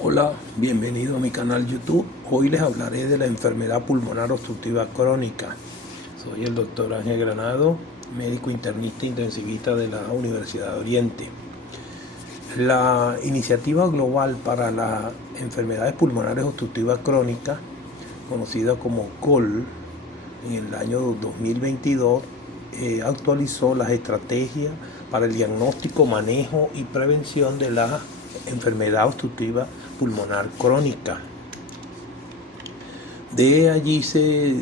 Hola, bienvenido a mi canal YouTube. Hoy les hablaré de la enfermedad pulmonar obstructiva crónica. Soy el doctor Ángel Granado, médico internista intensivista de la Universidad de Oriente. La iniciativa global para las enfermedades pulmonares obstructivas crónicas, conocida como COL, en el año 2022 actualizó las estrategias para el diagnóstico, manejo y prevención de la enfermedad obstructiva pulmonar crónica. De allí se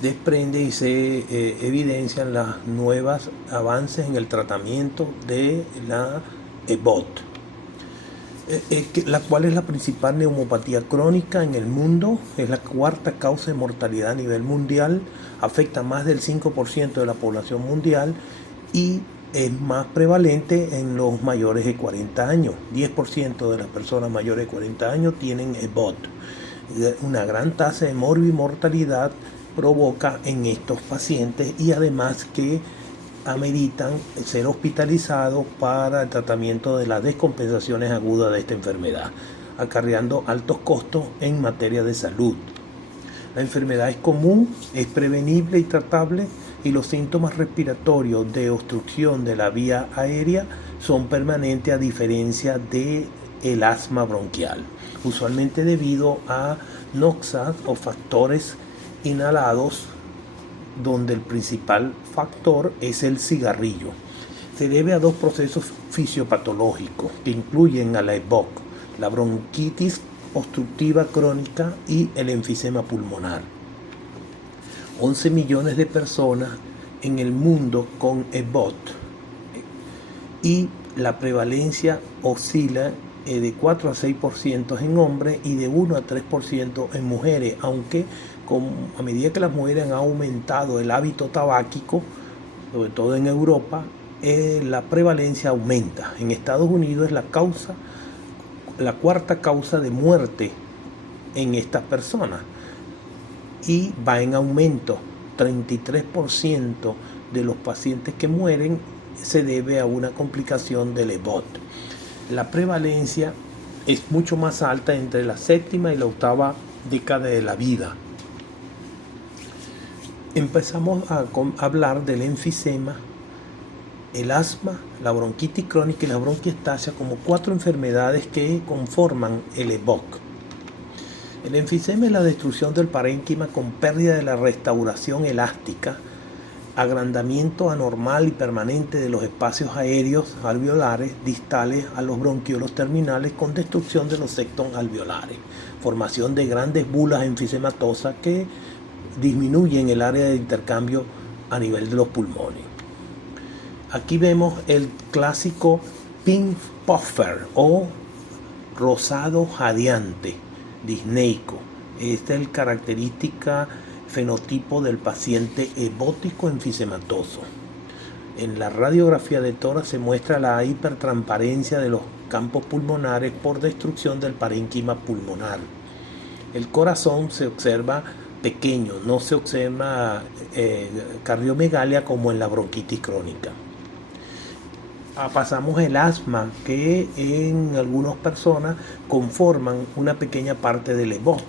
desprende y se evidencian los nuevos avances en el tratamiento de la EBOT, la cual es la principal neumopatía crónica en el mundo, es la cuarta causa de mortalidad a nivel mundial, afecta a más del 5% de la población mundial y es más prevalente en los mayores de 40 años. 10% de las personas mayores de 40 años tienen EBOT. Una gran tasa de morbimortalidad provoca en estos pacientes y además que ameritan ser hospitalizados para el tratamiento de las descompensaciones agudas de esta enfermedad, acarreando altos costos en materia de salud. La enfermedad es común, es prevenible y tratable, y los síntomas respiratorios de obstrucción de la vía aérea son permanentes a diferencia del asma bronquial, usualmente debido a noxas o factores inhalados, donde el principal factor es el cigarrillo. Se debe a dos procesos fisiopatológicos que incluyen a la EBOC, la bronquitis obstructiva crónica y el enfisema pulmonar. 11 millones de personas en el mundo con EBOT y la prevalencia oscila de 4 a 6% en hombres y de 1 a 3% en mujeres, aunque a medida que las mujeres han aumentado el hábito tabáquico, sobre todo en Europa, la prevalencia aumenta. En Estados Unidos es la cuarta causa de muerte en estas personas y va en aumento. 33% de los pacientes que mueren se debe a una complicación del EBOT. La prevalencia es mucho más alta entre la séptima y la octava década de la vida. Empezamos a hablar del enfisema, el asma, la bronquitis crónica y la bronquiectasia como 4 enfermedades que conforman el EBOC. El enfisema es la destrucción del parénquima con pérdida de la restauración elástica, agrandamiento anormal y permanente de los espacios aéreos alveolares distales a los bronquiolos terminales con destrucción de los septos alveolares, formación de grandes bulas enfisematosas que disminuyen el área de intercambio a nivel de los pulmones. Aquí vemos el clásico pink puffer o rosado jadeante disneico. Esta es el característica fenotipo del paciente ebótico enfisematoso. En la radiografía de tórax se muestra la hipertransparencia de los campos pulmonares por destrucción del parénquima pulmonar. El corazón se observa pequeño, no se observa cardiomegalia como en la bronquitis crónica. Pasamos el asma, que en algunas personas conforman una pequeña parte del EBOT.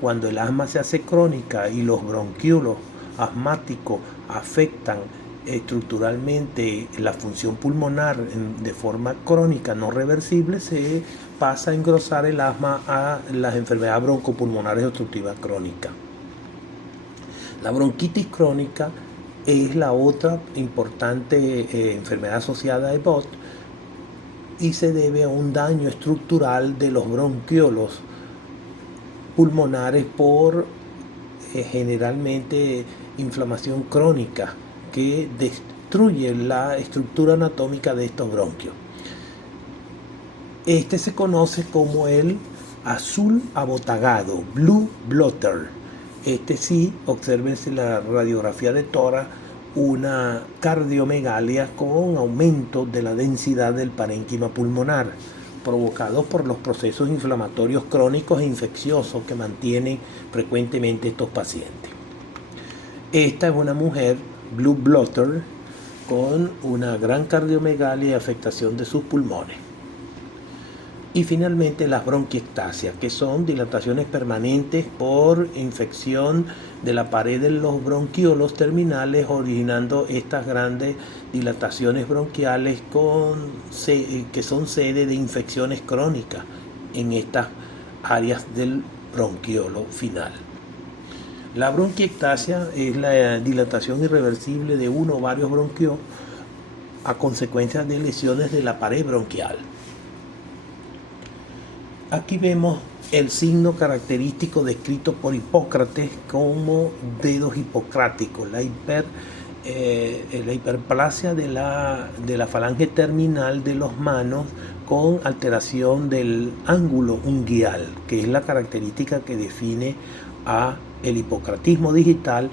Cuando el asma se hace crónica y los bronquiolos asmáticos afectan estructuralmente la función pulmonar de forma crónica no reversible, se pasa a engrosar el asma a las enfermedades broncopulmonares obstructivas crónicas. La bronquitis crónica es la otra importante enfermedad asociada a EBOT y se debe a un daño estructural de los bronquiolos pulmonares por generalmente inflamación crónica que destruye la estructura anatómica de estos bronquios. Este se conoce como el azul abotagado, blue blotter. Sí, obsérvense la radiografía de tórax, una cardiomegalia con aumento de la densidad del parénquima pulmonar, provocados por los procesos inflamatorios crónicos e infecciosos que mantienen frecuentemente estos pacientes. Esta es una mujer blue blotter con una gran cardiomegalia y afectación de sus pulmones. Y finalmente las bronquiectasias, que son dilataciones permanentes por infección de la pared de los bronquiolos terminales, originando estas grandes dilataciones bronquiales que son sede de infecciones crónicas en estas áreas del bronquiolo final. La bronquiectasia es la dilatación irreversible de uno o varios bronquios a consecuencia de lesiones de la pared bronquial. Aquí vemos el signo característico descrito por Hipócrates como dedos hipocráticos, la hiperplasia de la falange terminal de las manos con alteración del ángulo unguial, que es la característica que define a el hipocratismo digital,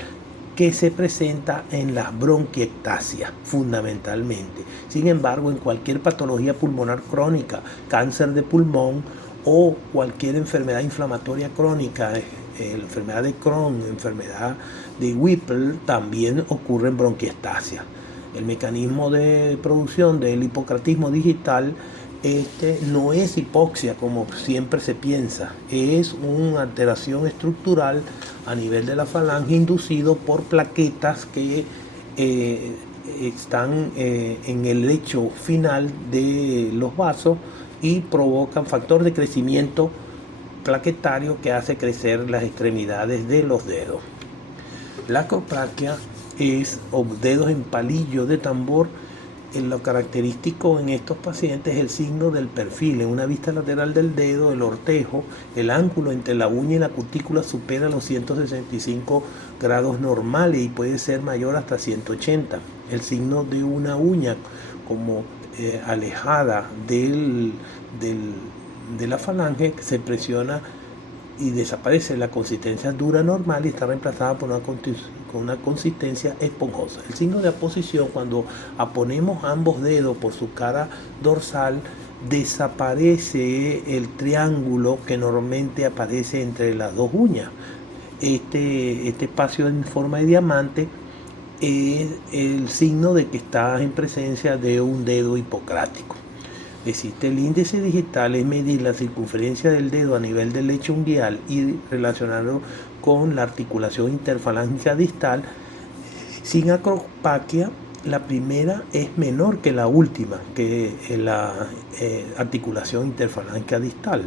que se presenta en las bronquiectasias fundamentalmente. Sin embargo, en cualquier patología pulmonar crónica, cáncer de pulmón o cualquier enfermedad inflamatoria crónica, enfermedad de Crohn, enfermedad de Whipple, también ocurren bronquiectasias. El mecanismo de producción del hipocratismo digital no es hipoxia como siempre se piensa, es una alteración estructural a nivel de la falange inducido por plaquetas que están en el lecho final de los vasos y provocan factor de crecimiento plaquetario que hace crecer las extremidades de los dedos. La acropraquia es dedos en palillo de tambor. Lo característico en estos pacientes es el signo del perfil. En una vista lateral del dedo, el ortejo, el ángulo entre la uña y la cutícula supera los 165 grados normales y puede ser mayor hasta 180. El signo de una uña como alejada de la falange se presiona y desaparece la consistencia dura normal y está reemplazada por una consistencia esponjosa. El signo de aposición, cuando aponemos ambos dedos por su cara dorsal, desaparece el triángulo que normalmente aparece entre las dos uñas. Este espacio en forma de diamante es el signo de que estás en presencia de un dedo hipocrático. Existe el índice digital, es medir la circunferencia del dedo a nivel del lecho unguial y relacionarlo con la articulación interfalángica distal. Sin acropaquia, la primera es menor que la última, que es la articulación interfalángica distal.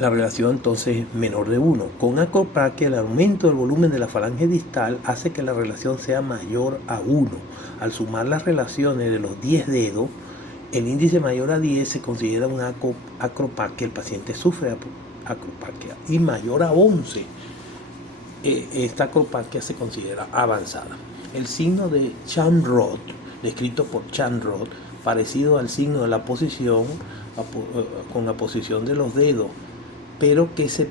La relación entonces es menor de 1. Con acropaquia, el aumento del volumen de la falange distal hace que la relación sea mayor a 1. Al sumar las relaciones de los 10 dedos, el índice mayor a 10 se considera una acropaquia, el paciente sufre acropaquia, y mayor a 11, esta acropaquia se considera avanzada. El signo de Chan-Roth, descrito por Chan-Roth, parecido al signo de la posición, con la posición de los dedos, pero que se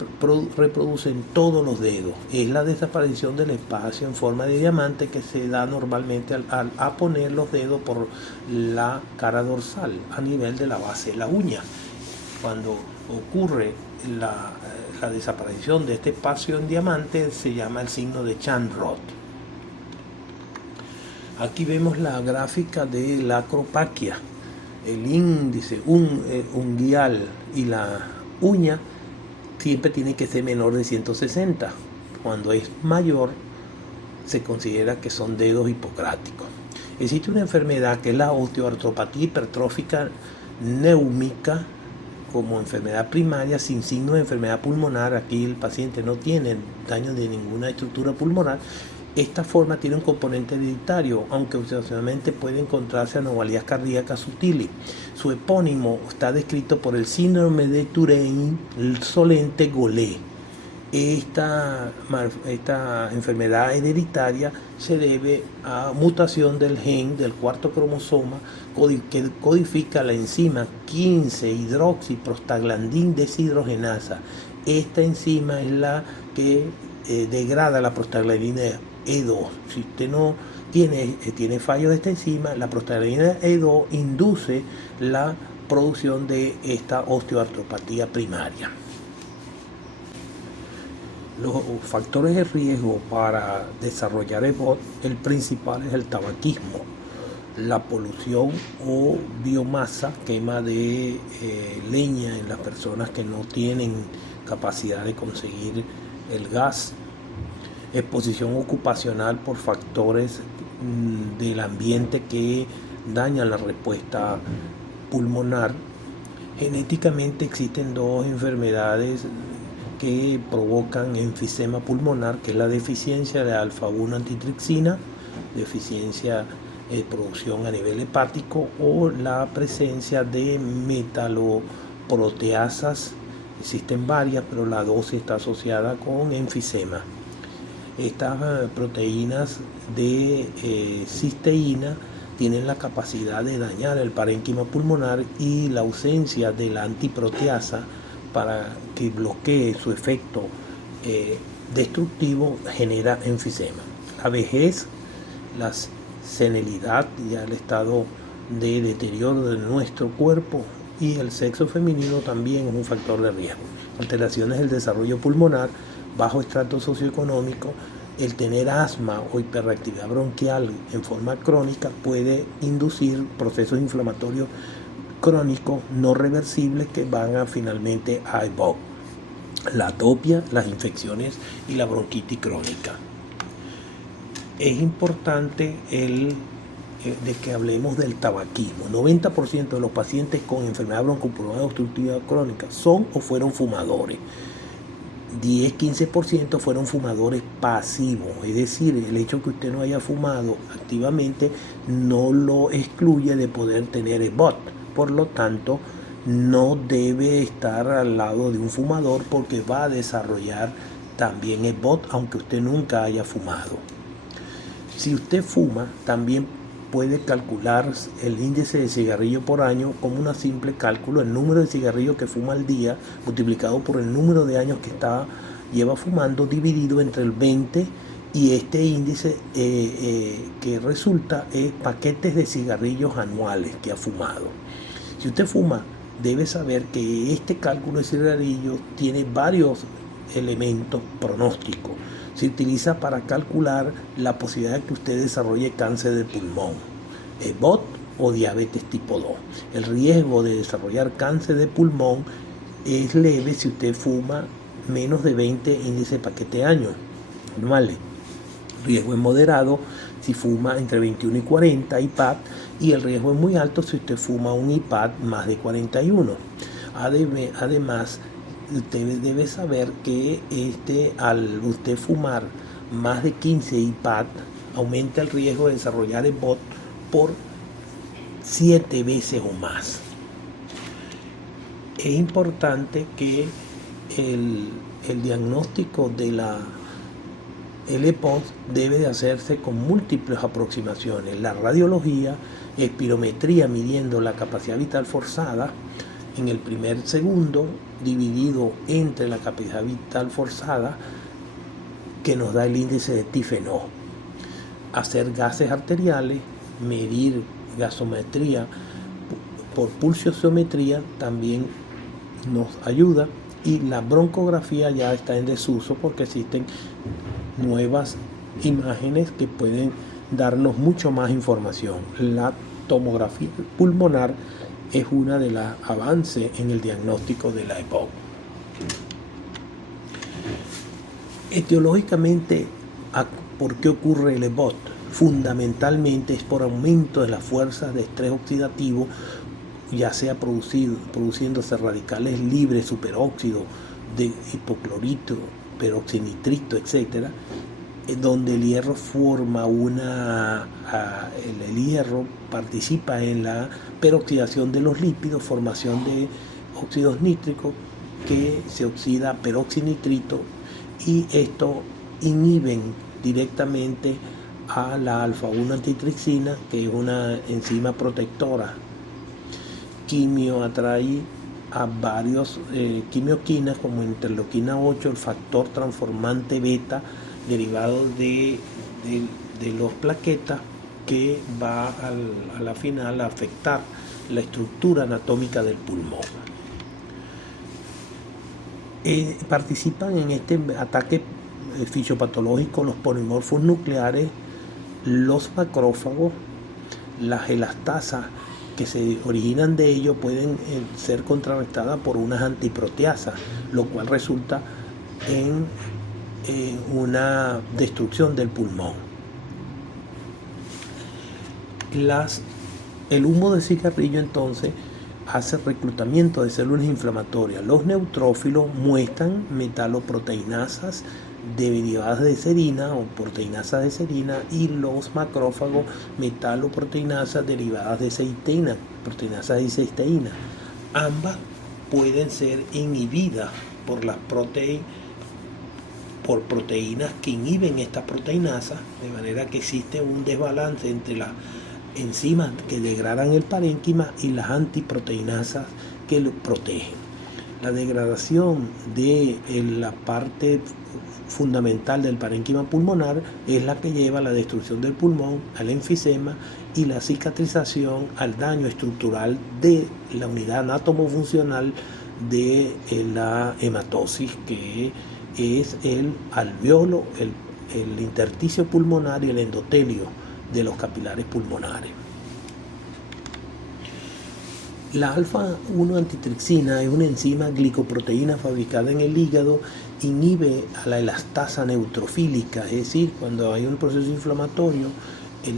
reproduce en todos los dedos. Es la desaparición del espacio en forma de diamante que se da normalmente al poner los dedos por la cara dorsal a nivel de la base de la uña. Cuando ocurre la desaparición de este espacio en diamante, se llama el signo de Chan-Roth. Aquí vemos la gráfica de la acropaquia. El índice unguial y la uña siempre tiene que ser menor de 160. Cuando es mayor, se considera que son dedos hipocráticos. Existe una enfermedad que es la osteoartropatía hipertrófica neumíca como enfermedad primaria sin signo de enfermedad pulmonar. Aquí el paciente no tiene daño de ninguna estructura pulmonar. Esta forma tiene un componente hereditario, aunque ocasionalmente puede encontrarse anomalías cardíacas sutiles. Su epónimo está descrito por el síndrome de Touraine-Solente-Goulet. Esta enfermedad hereditaria se debe a mutación del gen del cuarto cromosoma que codifica la enzima 15-hidroxiprostaglandina deshidrogenasa. Esta enzima es la que degrada la prostaglandina E2. Si usted no tiene fallo de esta enzima, la prostaglandina E2 induce la producción de esta osteoartropatía primaria. Los factores de riesgo para desarrollar EBOT, el principal es el tabaquismo. la polución o biomasa, quema de leña en las personas que no tienen capacidad de conseguir el gas, exposición ocupacional por factores del ambiente que dañan la respuesta pulmonar. Genéticamente existen dos enfermedades que provocan enfisema pulmonar, que es la deficiencia de alfa-1 antitripsina, deficiencia de producción a nivel hepático, o la presencia de metaloproteasas. Existen varias, pero la dosis está asociada con enfisema. Estas proteínas de cisteína tienen la capacidad de dañar el parénquima pulmonar, y la ausencia de la antiproteasa para que bloquee su efecto destructivo genera enfisema. La vejez, la senilidad, ya el estado de deterioro de nuestro cuerpo, y el sexo femenino también es un factor de riesgo. Alteraciones del desarrollo pulmonar, bajo estrato socioeconómico, el tener asma o hiperactividad bronquial en forma crónica puede inducir procesos inflamatorios crónicos no reversibles que van a finalmente a EPOC, la atopia, las infecciones y la bronquitis crónica. Es importante de que hablemos del tabaquismo. 90% de los pacientes con enfermedad broncopulmonar obstructiva crónica son o fueron fumadores. 10-15% fueron fumadores pasivos, es decir, el hecho que usted no haya fumado activamente no lo excluye de poder tener EBOT. Por lo tanto, no debe estar al lado de un fumador, porque va a desarrollar también EBOT aunque usted nunca haya fumado. Si usted fuma, también puede calcular el índice de cigarrillo por año como un simple cálculo, el número de cigarrillos que fuma al día multiplicado por el número de años que lleva fumando, dividido entre el 20, y este índice que resulta es paquetes de cigarrillos anuales que ha fumado. Si usted fuma, debe saber que este cálculo de cigarrillos tiene varios elementos pronósticos. Se utiliza para calcular la posibilidad de que usted desarrolle cáncer de pulmón, EBOT o diabetes tipo 2. El riesgo de desarrollar cáncer de pulmón es leve si usted fuma menos de 20 índices de paquete años anuales. El riesgo es moderado si fuma entre 21 y 40 IPAD, y el riesgo es muy alto si usted fuma un IPAD más de 41. Además, usted debe saber que al usted fumar más de 15 IPAD, aumenta el riesgo de desarrollar EBOT por 7 veces o más. Es importante que el diagnóstico de el EPOC debe de hacerse con múltiples aproximaciones: la radiología, espirometría midiendo la capacidad vital forzada en el primer segundo, dividido entre la capacidad vital forzada, que nos da el índice de TIFENO. Hacer gases arteriales, medir gasometría por pulsiometría también nos ayuda, y la broncografía ya está en desuso porque existen nuevas imágenes que pueden darnos mucho más información. La tomografía pulmonar es una de las avances en el diagnóstico de la EPOC. Etiológicamente, ¿por qué ocurre el EBOT? Fundamentalmente es por aumento de las fuerzas de estrés oxidativo, ya sea produciéndose radicales libres, superóxido, de hipoclorito, peroxinitrito, etc., donde el hierro forma el hierro participa en la peroxidación de los lípidos, formación de óxidos nítricos que se oxida a peroxinitrito, y esto inhiben directamente a la alfa-1 antitripsina, que es una enzima protectora. Quimio atrae a varios quimioquinas como interleuquina 8, el factor transformante beta derivado de los plaquetas, que va a la final a afectar la estructura anatómica del pulmón. Participan en este ataque fisiopatológico los polimorfos nucleares, los macrófagos, las elastasas que se originan de ello pueden ser contrarrestadas por unas antiproteasas, lo cual resulta en una destrucción del pulmón. El humo de cigarrillo entonces hace reclutamiento de células inflamatorias. Los neutrófilos muestran metaloproteinasas derivadas de serina o proteinasas de serina, y los macrófagos metaloproteinasas derivadas de cisteína, proteinasas de cisteína. Ambas pueden ser inhibidas por proteínas que inhiben estas proteinasas, de manera que existe un desbalance entre las enzimas que degradan el parénquima y las antiproteinasas que lo protegen. La degradación de la parte fundamental del parénquima pulmonar es la que lleva a la destrucción del pulmón, al enfisema, y la cicatrización al daño estructural de la unidad anatomofuncional de la hematosis, que es el alveolo, el intersticio pulmonar y el endotelio de los capilares pulmonares. La alfa-1 antitripsina es una enzima glicoproteína fabricada en el hígado, inhibe a la elastasa neutrofílica, es decir, cuando hay un proceso inflamatorio,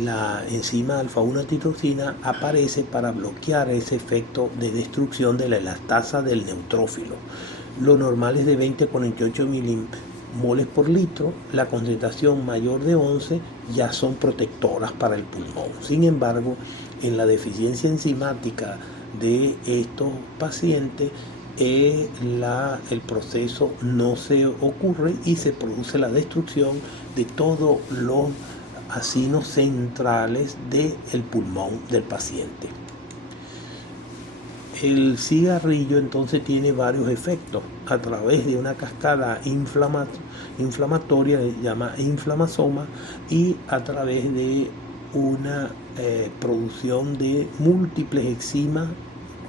la enzima alfa-1 antitripsina aparece para bloquear ese efecto de destrucción de la elastasa del neutrófilo. Lo normal es de 20 a 48 milimoles por litro. La concentración mayor de 11 ya son protectoras para el pulmón. Sin embargo, en la deficiencia enzimática de estos pacientes, el proceso no se ocurre y se produce la destrucción de todos los asinos centrales del pulmón del paciente. El cigarrillo entonces tiene varios efectos a través de una cascada inflamatoria, se llama inflamasoma, y a través de una producción de múltiples enzimas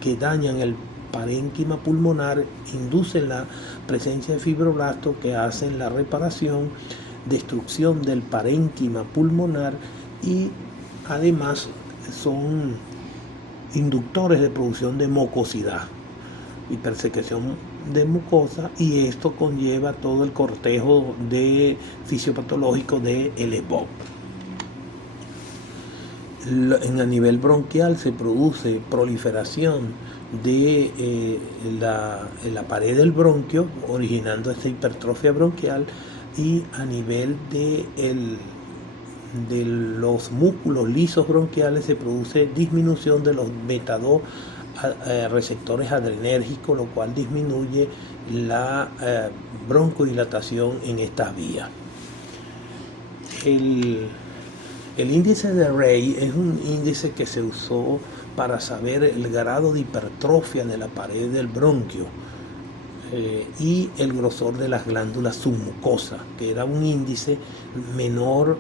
que dañan el parénquima pulmonar, inducen la presencia de fibroblastos que hacen la reparación, destrucción del parénquima pulmonar, y además son inductores de producción de mucosidad, hipersecreción de mucosa, y esto conlleva todo el cortejo de fisiopatológico de EBOC. A nivel bronquial se produce proliferación de la pared del bronquio, originando esta hipertrofia bronquial, y a nivel de los músculos lisos bronquiales se produce disminución de los beta-2 receptores adrenérgicos, lo cual disminuye la broncodilatación en estas vías. El índice de Rey es un índice que se usó para saber el grado de hipertrofia de la pared del bronquio y el grosor de las glándulas submucosas, que era un índice menor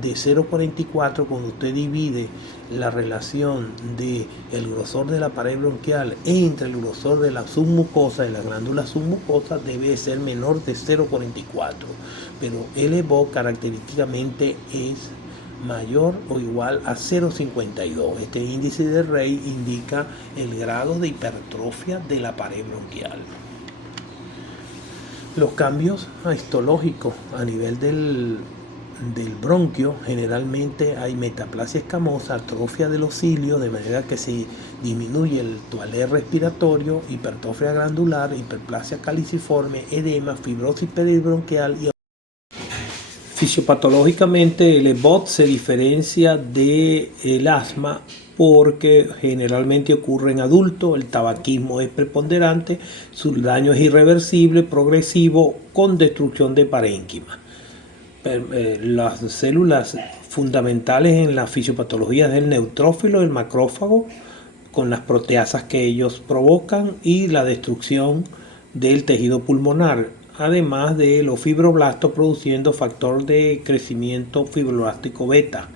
de 0,44. Cuando usted divide la relación de el grosor de la pared bronquial entre el grosor de la submucosa y la glándula submucosa, debe ser menor de 0,44, pero el EBOC característicamente es mayor o igual a 0,52. Este índice de Rey indica el grado de hipertrofia de la pared bronquial. Los cambios histológicos a nivel del bronquio, generalmente hay metaplasia escamosa, atrofia de los cilios, de manera que se disminuye el toalé respiratorio, hipertrofia glandular, hiperplasia caliciforme, edema, fibrosis peribronquial. Y fisiopatológicamente el EBOC se diferencia del asma porque generalmente ocurre en adultos, el tabaquismo es preponderante, su daño es irreversible, progresivo, con destrucción de parénquima. Las células fundamentales en la fisiopatología es el neutrófilo, el macrófago, con las proteasas que ellos provocan, y la destrucción del tejido pulmonar, además de los fibroblastos produciendo factor de crecimiento fibroblástico beta,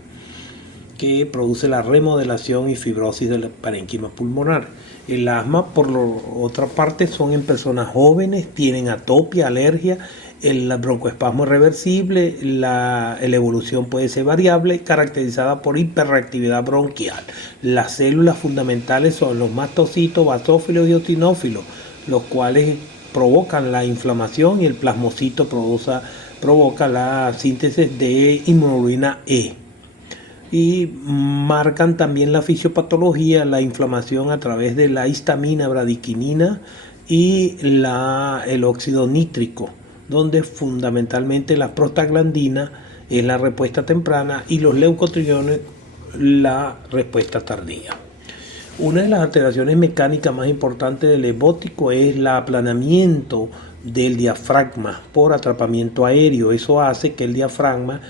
que produce la remodelación y fibrosis del parénquima pulmonar. El asma, por otra parte, son en personas jóvenes, tienen atopia, alergia El broncoespasmo es reversible, la evolución puede ser variable, caracterizada por hiperreactividad bronquial. Las células fundamentales son los mastocitos, basófilos y eosinófilos, los cuales provocan la inflamación, y el plasmocito provoca la síntesis de inmunoglobulina E. Y marcan también la fisiopatología, la inflamación a través de la histamina, bradiquinina y el óxido nítrico, donde fundamentalmente la prostaglandina es la respuesta temprana y los leucotrienes la respuesta tardía. Una de las alteraciones mecánicas más importantes del ebótico es el aplanamiento del diafragma por atrapamiento aéreo. Eso hace que el diafragma,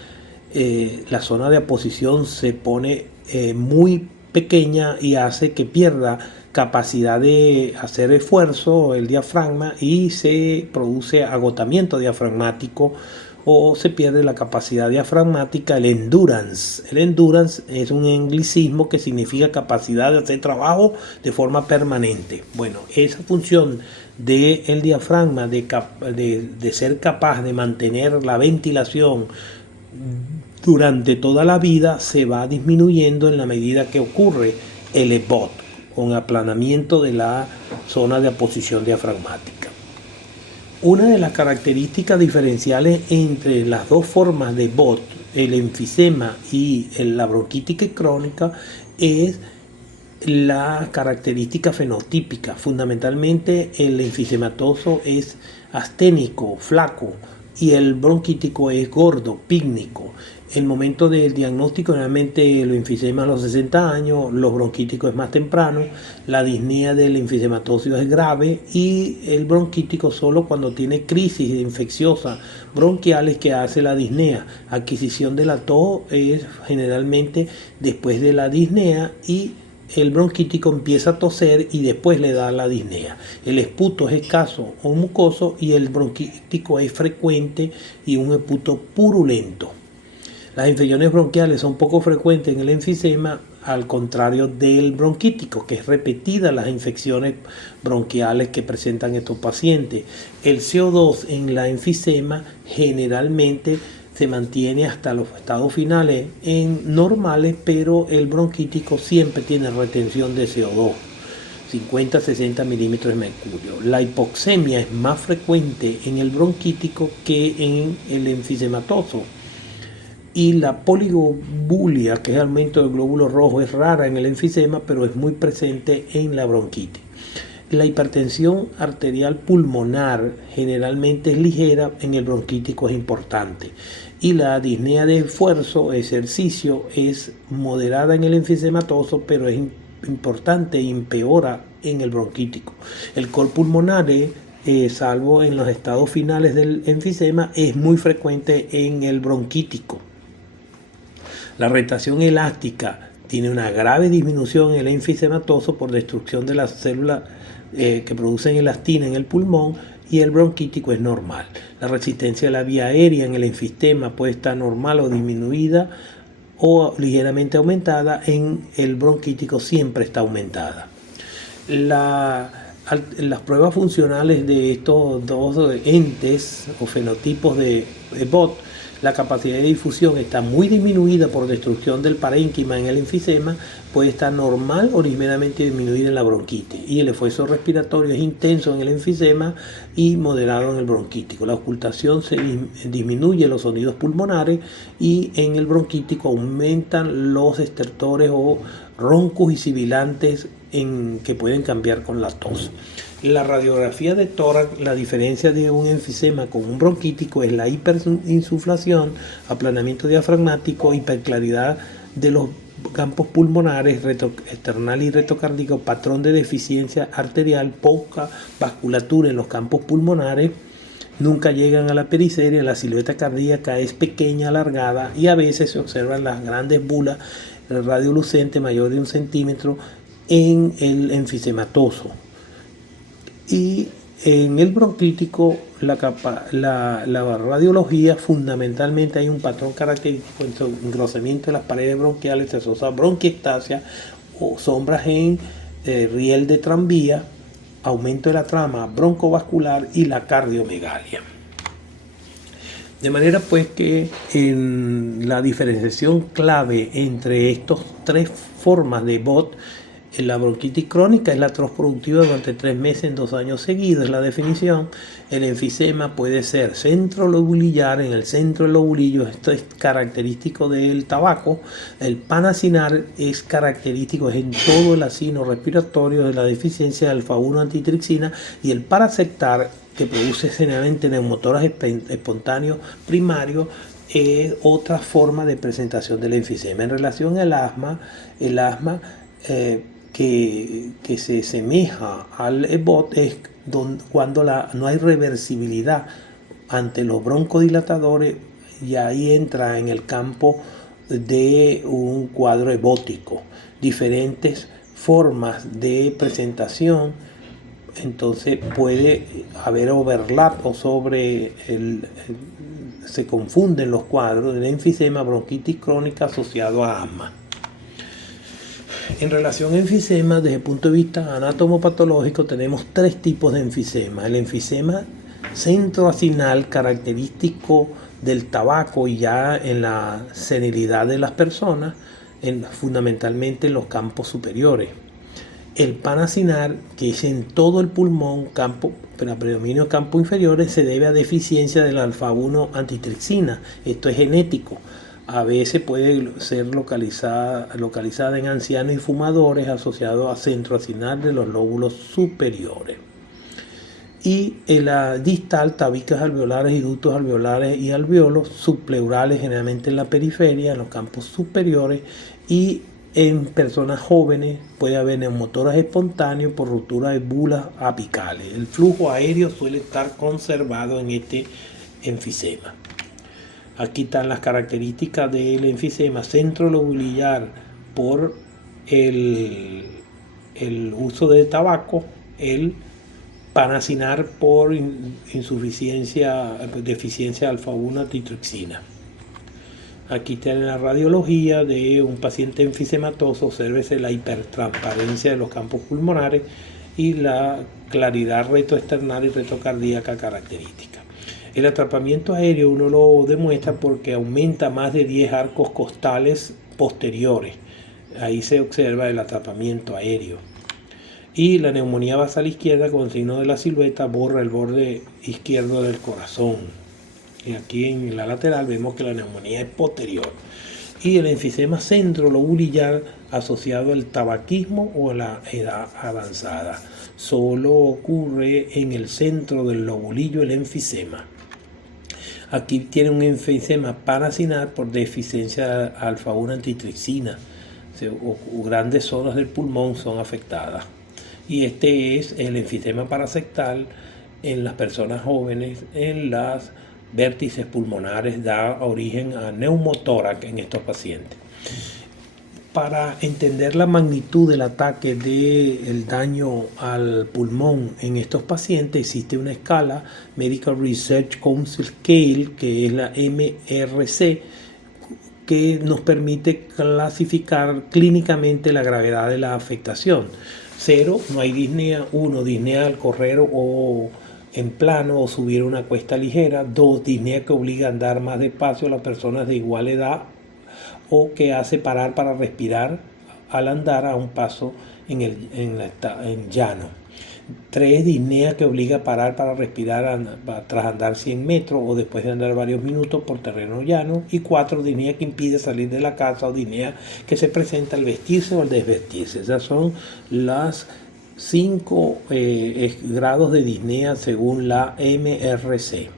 la zona de aposición se pone muy pequeña y hace que pierda capacidad de hacer esfuerzo el diafragma y se produce agotamiento diafragmático o se pierde la capacidad diafragmática, el endurance. El endurance es un anglicismo que significa capacidad de hacer trabajo de forma permanente. Bueno, esa función del diafragma de ser capaz de mantener la ventilación durante toda la vida se va disminuyendo en la medida que ocurre el EBOT, con aplanamiento de la zona de aposición diafragmática. Una de las características diferenciales entre las dos formas de EBOT, el enfisema y la bronquitis crónica, es la característica fenotípica. Fundamentalmente el enfisematoso es asténico, flaco, y el bronquítico es gordo, pícnico. El momento del diagnóstico, generalmente el enfisema a los 60 años, los bronquíticos es más temprano, la disnea del enfisematoso es grave y el bronquítico solo cuando tiene crisis infecciosa bronquiales que hace la disnea. Adquisición de la tos es generalmente después de la disnea y el bronquítico empieza a toser y después le da la disnea. El esputo es escaso o mucoso y el bronquítico es frecuente y un esputo purulento. Las infecciones bronquiales son poco frecuentes en el enfisema, al contrario del bronquítico, que es repetida las infecciones bronquiales que presentan estos pacientes. El CO2 en la enfisema generalmente se mantiene hasta los estados finales en normales, pero el bronquítico siempre tiene retención de CO2, 50-60 milímetros de mercurio. La hipoxemia es más frecuente en el bronquítico que en el enfisematoso. Y la poligobulia, que es aumento del glóbulo rojo, es rara en el enfisema, pero es muy presente en la bronquitis. La hipertensión arterial pulmonar generalmente es ligera, en el bronquítico es importante. Y la disnea de esfuerzo, ejercicio, es moderada en el enfisematoso, pero es importante e empeora en el bronquítico. El cor pulmonar, salvo en los estados finales del enfisema, es muy frecuente en el bronquítico. La retracción elástica tiene una grave disminución en el enfisematoso por destrucción de las células que producen elastina en el pulmón, y el bronquítico es normal. La resistencia a la vía aérea en el enfisema puede estar normal o disminuida o ligeramente aumentada. En el bronquítico siempre está aumentada. Las pruebas funcionales de estos dos entes o fenotipos de EBOT, la capacidad de difusión está muy disminuida por destrucción del parénquima en el enfisema, puede estar normal o ligeramente disminuida en la bronquitis, y el esfuerzo respiratorio es intenso en el enfisema y moderado en el bronquítico. La auscultación se disminuye los sonidos pulmonares, y en el bronquítico aumentan los estertores o roncos y sibilantes que pueden cambiar con la tos. La radiografía de tórax, la diferencia de un enfisema con un bronquítico es la hiperinsuflación, aplanamiento diafragmático, hiperclaridad de los campos pulmonares, external y retrocardíaco, patrón de deficiencia arterial, poca vasculatura en los campos pulmonares, nunca llegan a la periferia, la silueta cardíaca es pequeña, alargada, y a veces se observan las grandes bulas radiolucentes mayor de 1 centímetro en el enfisematoso. Y en el bronquítico, la radiología, fundamentalmente hay un patrón característico en el engrosamiento de las paredes bronquiales, se asocia bronquiectasia o sombras en riel de tranvía, aumento de la trama broncovascular y la cardiomegalia. De manera pues que en la diferenciación clave entre estas tres formas de BOT, la bronquitis crónica es la tos productiva durante 3 meses en 2 años seguidos, es la definición. El enfisema puede ser centrolobulillar, en el centro del lobulillo, esto es característico del tabaco. El panacinar es característico, es en todo el acino respiratorio de la deficiencia de alfa-1 antitrixina, y el parasectar, que produce generalmente neumotoras espontáneos primarios, es otra forma de presentación del enfisema. En relación al asma, el asma que se semeja al EBOT es cuando no hay reversibilidad ante los broncodilatadores, y ahí entra en el campo de un cuadro ebótico. Diferentes formas de presentación, entonces puede haber overlap o se confunden los cuadros del enfisema bronquitis crónica asociado a asma. En relación a enfisema, desde el punto de vista anatomopatológico, tenemos 3 tipos de enfisema. El enfisema centroacinal, característico del tabaco y ya en la senilidad de las personas, fundamentalmente en los campos superiores. El panacinar, que es en todo el pulmón, pero a predominio de campos inferiores, se debe a deficiencia de la alfa-1 antitrixina. Esto es genético. A veces puede ser localizada en ancianos y fumadores, asociado a centroacinal de los lóbulos superiores. Y en la distal, tabiques alveolares y ductos alveolares y alveolos subpleurales, generalmente en la periferia, en los campos superiores. Y en personas jóvenes puede haber neumotoras espontáneos por ruptura de bulas apicales. El flujo aéreo suele estar conservado en este enfisema. Aquí están las características del enfisema centrolobulillar por el uso de tabaco, el panacinar por deficiencia de alfa-1 antitrixina. Aquí tiene la radiología de un paciente enfisematoso. Obsérvese la hipertransparencia de los campos pulmonares y la claridad retroesternal y retrocardíaca característica. El atrapamiento aéreo uno lo demuestra porque aumenta más de 10 arcos costales posteriores. Ahí se observa el atrapamiento aéreo. Y la neumonía basal izquierda con signo de la silueta borra el borde izquierdo del corazón. Y aquí en la lateral vemos que la neumonía es posterior. Y el enfisema centrolobulillar asociado al tabaquismo o a la edad avanzada. Solo ocurre en el centro del lobulillo el enfisema. Aquí tiene un enfisema panacinar por deficiencia de alfa-1 antitrixina. Grandes zonas del pulmón son afectadas. Y este es el enfisema parasectal en las personas jóvenes, en las vértices pulmonares, da origen a neumotórax en estos pacientes. Para entender la magnitud del ataque del daño al pulmón en estos pacientes, existe una escala, Medical Research Council Scale, que es la MRC, que nos permite clasificar clínicamente la gravedad de la afectación. 0, no hay disnea. 1, disnea al correr o en plano o subir una cuesta ligera. 2, disnea que obliga a andar más despacio a las personas de igual edad o que hace parar para respirar al andar a un paso en llano. 3, disnea que obliga a parar para respirar tras andar 100 metros o después de andar varios minutos por terreno llano. Y 4, disnea que impide salir de la casa o disnea que se presenta al vestirse o al desvestirse. Esas son las 5 grados de disnea según la MRC.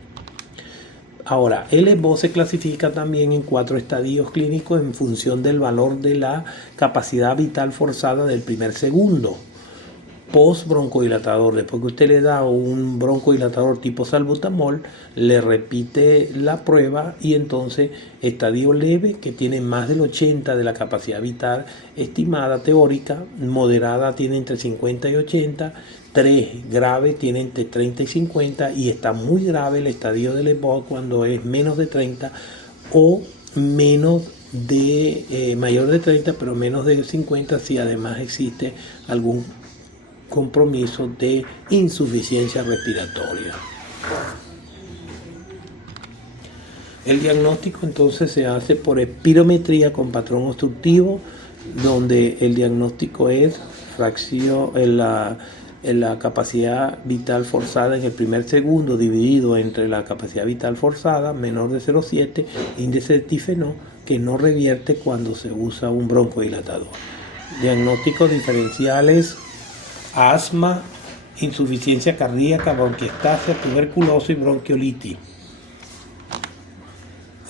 Ahora, el EBO se clasifica también en 4 estadios clínicos en función del valor de la capacidad vital forzada del primer segundo. Post broncodilatador, después que usted le da un broncodilatador tipo salbutamol, le repite la prueba y entonces estadio leve, que tiene más del 80 de la capacidad vital estimada teórica, moderada tiene entre 50 y 80, 3 grave tiene entre 30 y 50 y está muy grave el estadio del EBOC cuando es menos de 30 o mayor de 30 pero menos de 50 si además existe algún compromiso de insuficiencia respiratoria. El diagnóstico entonces se hace por espirometría con patrón obstructivo, donde el diagnóstico es fracción en la capacidad vital forzada en el primer segundo dividido entre la capacidad vital forzada menor de 0,7, índice de Tifenot, que no revierte cuando se usa un broncodilatador. Diagnósticos diferenciales: asma, insuficiencia cardíaca, bronquiectasia, tuberculosis y bronquiolitis.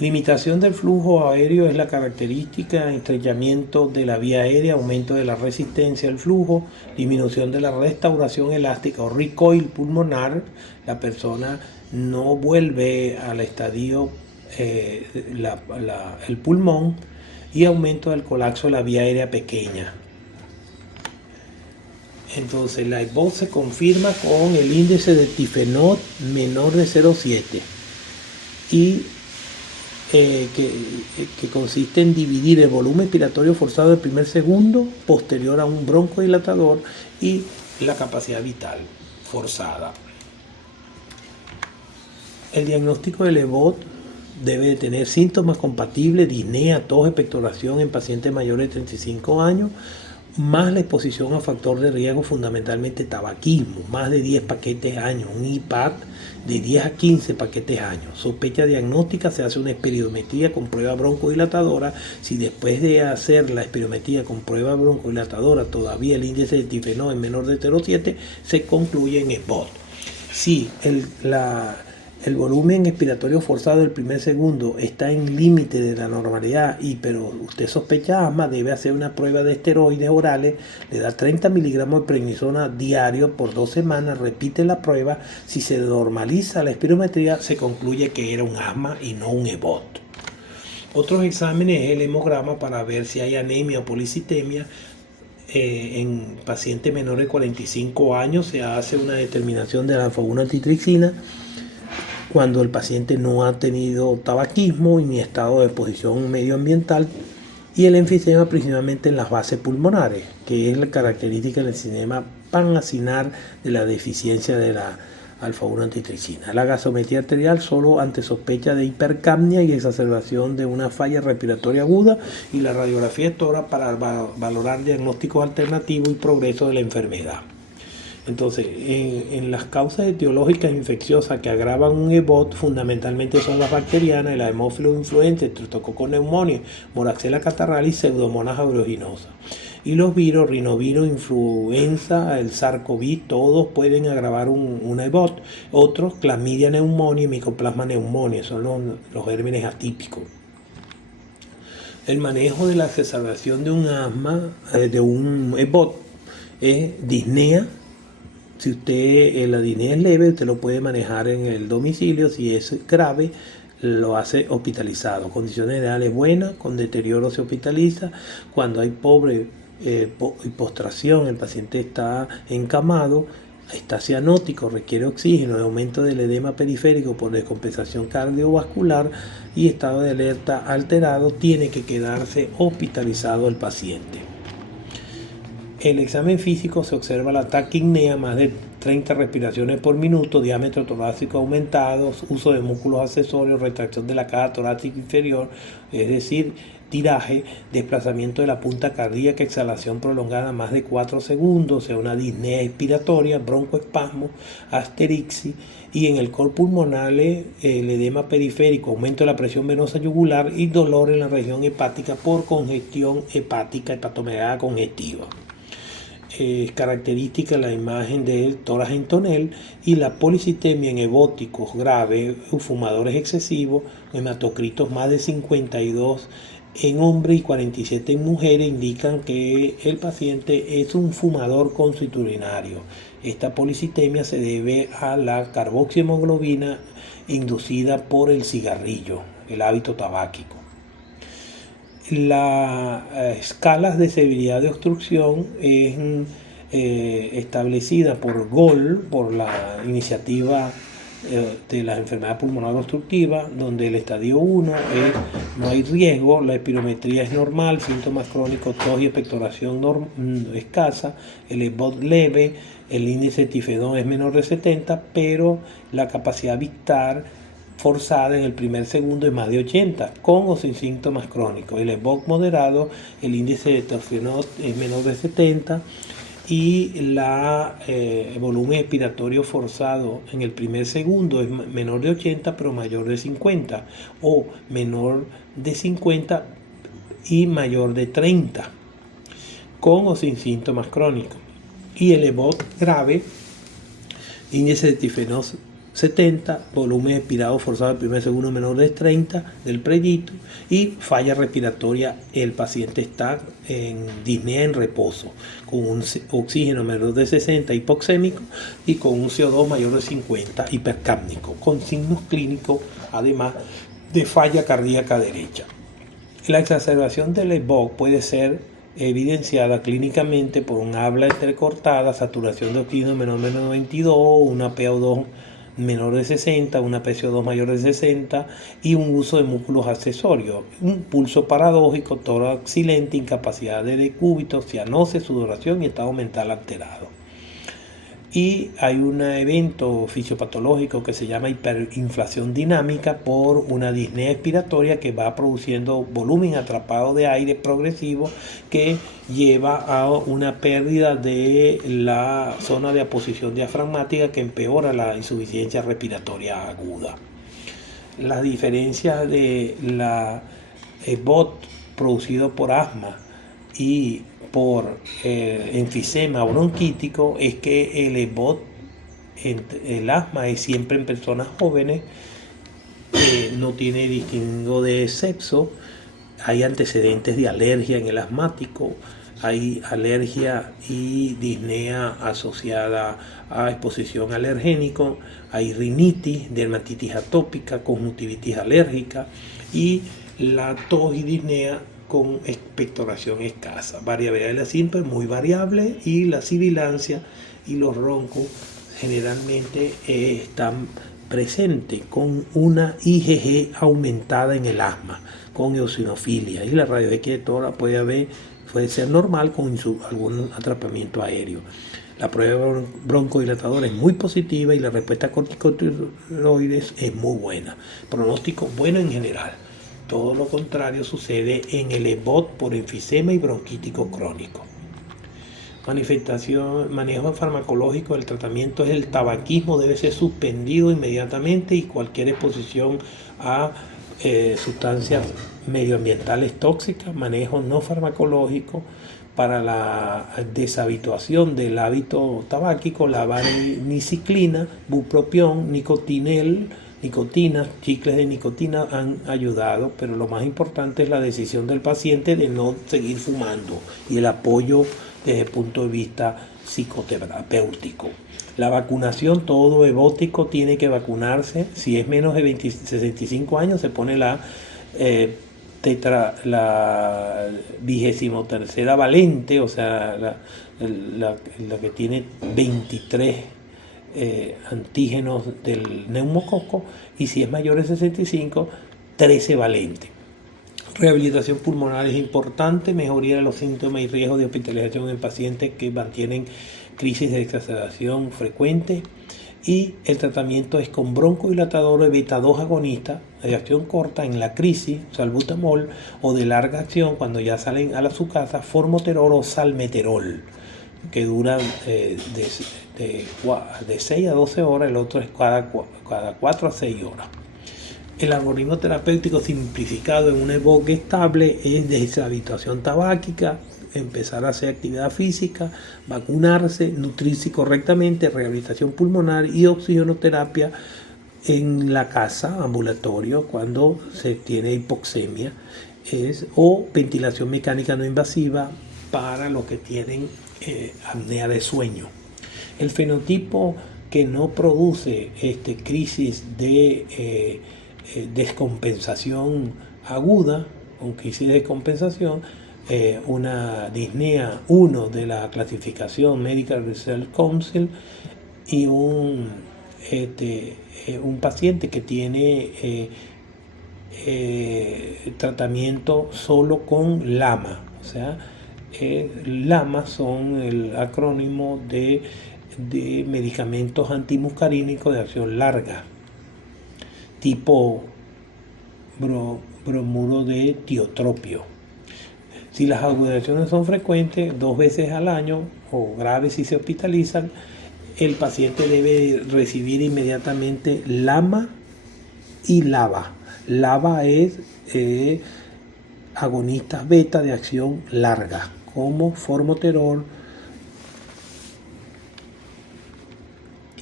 Limitación del flujo aéreo es la característica: estrechamiento de la vía aérea, aumento de la resistencia al flujo, disminución de la restauración elástica o recoil pulmonar. La persona no vuelve al estadio el pulmón, y aumento del colapso de la vía aérea pequeña. Entonces la EBOT se confirma con el índice de Tifenot menor de 0,7 y que consiste en dividir el volumen expiratorio forzado del primer segundo posterior a un broncodilatador y la capacidad vital forzada. El diagnóstico del EBOT debe de tener síntomas compatibles: disnea, tos, expectoración en pacientes mayores de 35 años, más la exposición a factor de riesgo, fundamentalmente tabaquismo, más de 10 paquetes año, un IPAT de 10 a 15 paquetes año. Sospecha diagnóstica: se hace una espirometría con prueba broncodilatadora. Si después de hacer la espirometría con prueba broncodilatadora todavía el índice de Tifenot es menor de 0,7, se concluye en EBOT. Si el volumen expiratorio forzado del primer segundo está en límite de la normalidad, pero usted sospecha asma, debe hacer una prueba de esteroides orales, le da 30 miligramos de prednisona diario por 2 semanas, repite la prueba. Si se normaliza la espirometría, se concluye que era un asma y no un EBOT. Otros exámenes es el hemograma para ver si hay anemia o policitemia. En pacientes menores de 45 años se hace una determinación de la alfa-1 antitrixina cuando el paciente no ha tenido tabaquismo ni estado de exposición medioambiental, y el enfisema principalmente en las bases pulmonares, que es la característica del enfisema panacinar de la deficiencia de la alfa-1 antitrixina. La gasometría arterial solo ante sospecha de hipercapnia y exacerbación de una falla respiratoria aguda, y la radiografía de tórax para valorar diagnósticos alternativos y progreso de la enfermedad. Entonces, en las causas etiológicas infecciosas que agravan un EBOT, fundamentalmente son las bacterianas, el Haemophilus influenzae, Streptococcus pneumoniae, Moraxella catarrhalis, Pseudomonas aeruginosa. Y los virus, rinovirus, influenza, el SARS-CoV, todos pueden agravar una EBOT. Otros, Clamidia pneumoniae, Mycoplasma pneumoniae, son los gérmenes atípicos. El manejo de la exacerbación de un asma, de un EBOT, es disnea. Si la disnea es leve, usted lo puede manejar en el domicilio. Si es grave, lo hace hospitalizado. Condiciones reales buenas, con deterioro se hospitaliza. Cuando hay postración, el paciente está encamado, está cianótico, requiere oxígeno, aumento del edema periférico por descompensación cardiovascular y estado de alerta alterado, tiene que quedarse hospitalizado el paciente. En el examen físico se observa la taquipnea, más de 30 respiraciones por minuto, diámetro torácico aumentado, uso de músculos accesorios, retracción de la caja torácica inferior, es decir, tiraje, desplazamiento de la punta cardíaca, exhalación prolongada más de 4 segundos, o sea, una disnea expiratoria, broncoespasmo, asterixis, y en el cor pulmonar el edema periférico, aumento de la presión venosa yugular y dolor en la región hepática por congestión hepática, hepatomegalia congestiva. Es característica la imagen del tórax en tonel, y la policitemia en ebóticos graves, fumadores excesivos, hematocritos más de 52 en hombres y 47 en mujeres, indican que el paciente es un fumador consuetudinario. Esta policitemia se debe a la carboxihemoglobina inducida por el cigarrillo, el hábito tabáquico. Las escalas de severidad de obstrucción es establecida por GOL, por la iniciativa de la enfermedad pulmonar obstructiva, donde el estadio 1 es no hay riesgo, la espirometría es normal, síntomas crónicos, tos y expectoración escasa, el EBOT leve, el índice de Tifenot es menor de 70, pero la capacidad vital forzada en el primer segundo es más de 80, con o sin síntomas crónicos. El EVOC moderado, el índice de torsionó es menor de 70 y el volumen expiratorio forzado en el primer segundo es menor de 80 pero mayor de 50, o menor de 50 y mayor de 30, con o sin síntomas crónicos. Y el EVOC grave, índice de tifenol 70, volumen expirado forzado el primer segundo menor de 30 del preyito, y falla respiratoria, el paciente está en disnea en reposo, con un oxígeno menor de 60 hipoxémico y con un CO2 mayor de 50 hipercápnico, con signos clínicos además de falla cardíaca derecha. La exacerbación del EVOC puede ser evidenciada clínicamente por un habla entrecortada, saturación de oxígeno menor de 92, una PO2 menor de 60, una PCO2 mayor de 60 y un uso de músculos accesorios, un pulso paradójico, tórax silente, incapacidad de decúbito, cianosis, sudoración y estado mental alterado. Y hay un evento fisiopatológico que se llama hiperinflación dinámica por una disnea expiratoria que va produciendo volumen atrapado de aire progresivo que lleva a una pérdida de la zona de aposición diafragmática que empeora la insuficiencia respiratoria aguda. Las diferencias de la EVOT producido por asma y por enfisema bronquítico es que el EVOT, el asma, es siempre en personas jóvenes, no tiene distingo de sexo, hay antecedentes de alergia en el asmático, hay alergia y disnea asociada a exposición alergénico, hay rinitis, dermatitis atópica, conjuntivitis alérgica y la tos y disnea con expectoración escasa. Variabilidad de la síntomas muy variable y la sibilancia y los roncos generalmente están presentes con una IgG aumentada en el asma, con eosinofilia, y la radioequia de tórax puede ser normal con algún atrapamiento aéreo. La prueba broncodilatadora es muy positiva y la respuesta a corticosteroides es muy buena. Pronóstico bueno en general. Todo lo contrario sucede en el EVOT por enfisema y bronquítico crónico. Manejo farmacológico del tratamiento es el tabaquismo, debe ser suspendido inmediatamente y cualquier exposición a sustancias medioambientales tóxicas. Manejo no farmacológico para la deshabituación del hábito tabáquico, la vareniciclina, bupropión, nicotina, chicles de nicotina han ayudado, pero lo más importante es la decisión del paciente de no seguir fumando y el apoyo desde el punto de vista psicoterapéutico. La vacunación, todo evótico tiene que vacunarse. Si es menos de 65 años se pone la 23ª valente, o sea, la que tiene 23 antígenos del neumococo, y si es mayor de 65, 13 valente. Rehabilitación pulmonar es importante, mejoría de los síntomas y riesgos de hospitalización en pacientes que mantienen crisis de exacerbación frecuente, y el tratamiento es con broncodilatadores beta 2 agonistas de acción corta en la crisis, salbutamol, o de larga acción cuando ya salen a su casa, formoterol o salmeterol, que duran de 6 a 12 horas, el otro es cada 4 a 6 horas. El algoritmo terapéutico simplificado en un EVOC estable es deshabituación tabáquica, empezar a hacer actividad física, vacunarse, nutrirse correctamente, rehabilitación pulmonar y oxigenoterapia en la casa, ambulatorio, cuando se tiene hipoxemia, o ventilación mecánica no invasiva para los que tienen apnea de sueño. El fenotipo que no produce crisis de descompensación aguda, con crisis de descompensación, una disnea 1 de la clasificación Medical Research Council, y un paciente que tiene tratamiento solo con LAMA, o sea, LAMA son el acrónimo de medicamentos antimuscarínicos de acción larga. tipo bromuro de tiotropio. Si las agudizaciones son frecuentes, 2 veces al año o graves si se hospitalizan, el paciente debe recibir inmediatamente LAMA y LABA. LABA es agonistas beta de acción larga, como formoterol.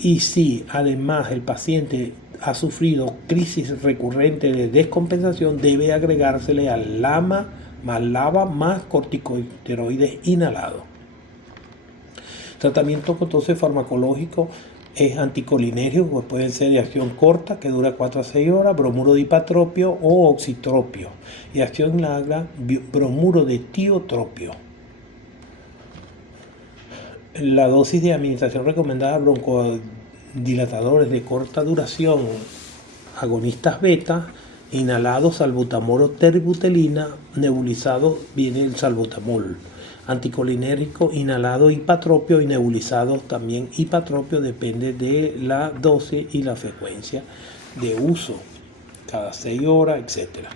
Y si además el paciente ha sufrido crisis recurrente de descompensación, debe agregársele al LAMA más LABA más corticosteroides inhalados. Tratamiento entonces farmacológico es anticolinérgico, pues pueden ser de acción corta, que dura 4 a 6 horas, bromuro de hipatropio o oxitropio, y acción larga, bromuro de tiotropio. La dosis de administración recomendada, broncodilatadores de corta duración, agonistas beta, inhalados salbutamol, terbutelina, nebulizado viene el salbutamol. Anticolinérgico, inhalado hipatropio y nebulizado también hipatropio, depende de la dosis y la frecuencia de uso, cada 6 horas, etc.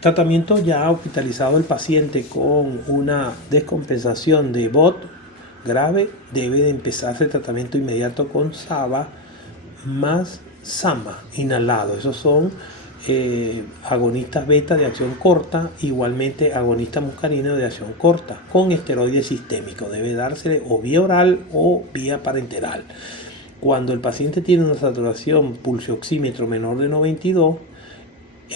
Tratamiento ya hospitalizado el paciente con una descompensación de BOT grave, debe de empezarse el tratamiento inmediato con SABA más SAMA inhalado. Esos son agonistas beta de acción corta, igualmente agonista muscarino de acción corta, con esteroides sistémicos. Debe dársele o vía oral o vía parenteral. Cuando el paciente tiene una saturación pulsioxímetro menor de 92,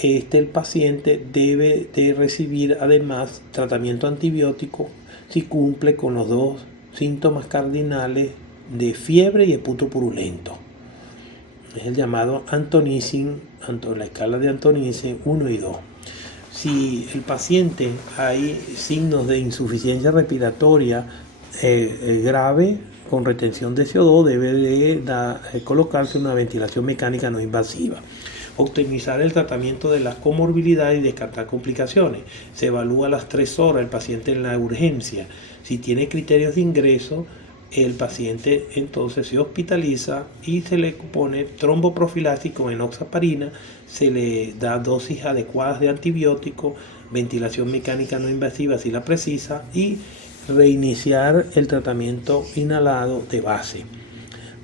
el paciente debe de recibir además tratamiento antibiótico si cumple con los 2 síntomas cardinales de fiebre y de punto purulento. Es el llamado Antonicin, la escala de Antonicin 1 y 2. Si el paciente hay signos de insuficiencia respiratoria grave con retención de CO2, debe de colocarse una ventilación mecánica no invasiva. Optimizar el tratamiento de las comorbilidades y descartar complicaciones. Se evalúa a las 3 horas el paciente en la urgencia. Si tiene criterios de ingreso, el paciente entonces se hospitaliza y se le pone tromboprofiláctico en enoxaparina, se le da dosis adecuadas de antibiótico, ventilación mecánica no invasiva si la precisa, y reiniciar el tratamiento inhalado de base.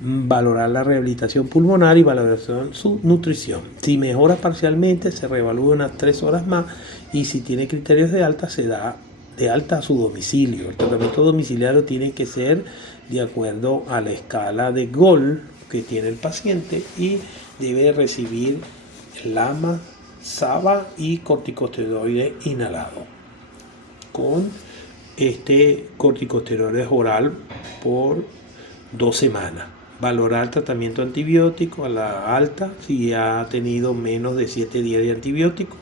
Valorar la rehabilitación pulmonar y valoración su nutrición. Si mejora parcialmente, se reevalúa unas 3 horas más, y si tiene criterios de alta, se da de alta a su domicilio. El tratamiento domiciliario tiene que ser de acuerdo a la escala de GOL que tiene el paciente y debe recibir LAMA, SABA y corticosteroide inhalado con corticosteroides oral por 2 semanas. Valorar tratamiento antibiótico a la alta si ha tenido menos de 7 días de antibiótico.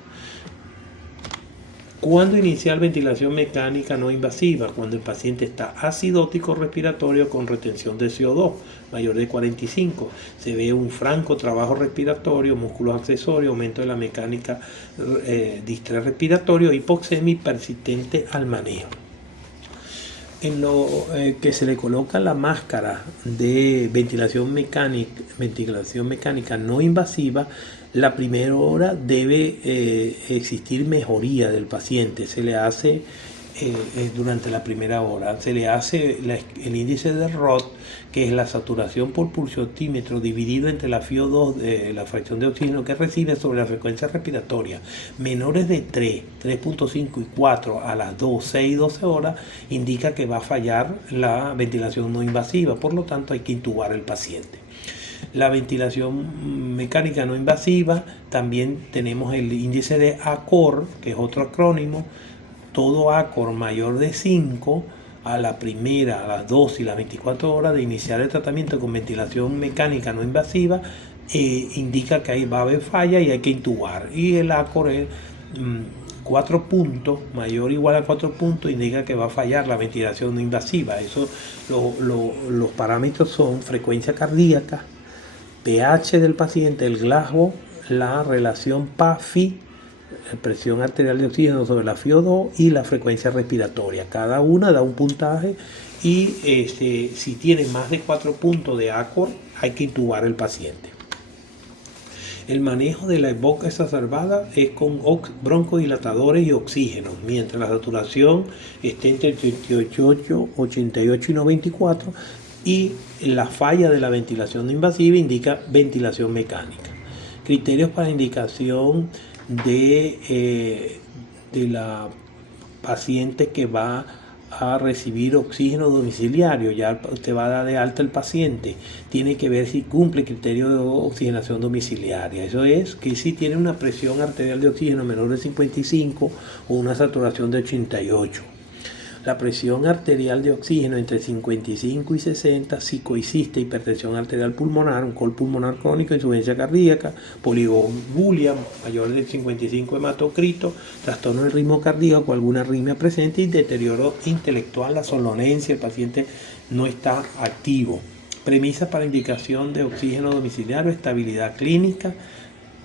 ¿Cuándo iniciar ventilación mecánica no invasiva? Cuando el paciente está acidótico respiratorio con retención de CO2 mayor de 45. Se ve un franco trabajo respiratorio, músculos accesorios, aumento de la mecánica distrés respiratorio, hipoxemia persistente al manejo. En lo que se le coloca la máscara de ventilación mecánica no invasiva, la primera hora debe existir mejoría del paciente. Se le hace durante la primera hora, se le hace el índice de Roth, que es la saturación por pulsioxímetro dividido entre la FiO2, la fracción de oxígeno que recibe sobre la frecuencia respiratoria. Menores de 3, 3.5 y 4 a las 2, 6 y 12 horas indica que va a fallar la ventilación no invasiva, por lo tanto hay que intubar al paciente. La ventilación mecánica no invasiva, también tenemos el índice de ACOR, que es otro acrónimo. Todo ACOR mayor de 5 a la primera, a las 2 y las 24 horas de iniciar el tratamiento con ventilación mecánica no invasiva, indica que ahí va a haber falla y hay que intubar. Y el ACOR es 4 puntos, mayor o igual a 4 puntos, indica que va a fallar la ventilación no invasiva. Eso, los parámetros son frecuencia cardíaca, pH del paciente, el Glasgow, la relación PA-FI, presión arterial de oxígeno sobre la FiO2 y la frecuencia respiratoria. Cada una da un puntaje y si tiene más de 4 puntos de ACOR hay que intubar el paciente. El manejo de la EVOC exacerbada es con broncodilatadores y oxígeno, mientras la saturación esté entre 88 y 94, y la falla de la ventilación no invasiva indica ventilación mecánica. Criterios para indicación de la paciente que va a recibir oxígeno domiciliario. Ya usted va a dar de alta al paciente, tiene que ver si cumple criterio de oxigenación domiciliaria. Eso es que si tiene una presión arterial de oxígeno menor de 55 o una saturación de 88. La presión arterial de oxígeno entre 55 y 60 si coexiste hipertensión arterial pulmonar, un col pulmonar crónico, insuficiencia cardíaca, poligobulia mayor de 55 hematocrito, trastorno del ritmo cardíaco, alguna arritmia presente y deterioro intelectual, la somnolencia, el paciente no está activo. Premisas para indicación de oxígeno domiciliario: estabilidad clínica,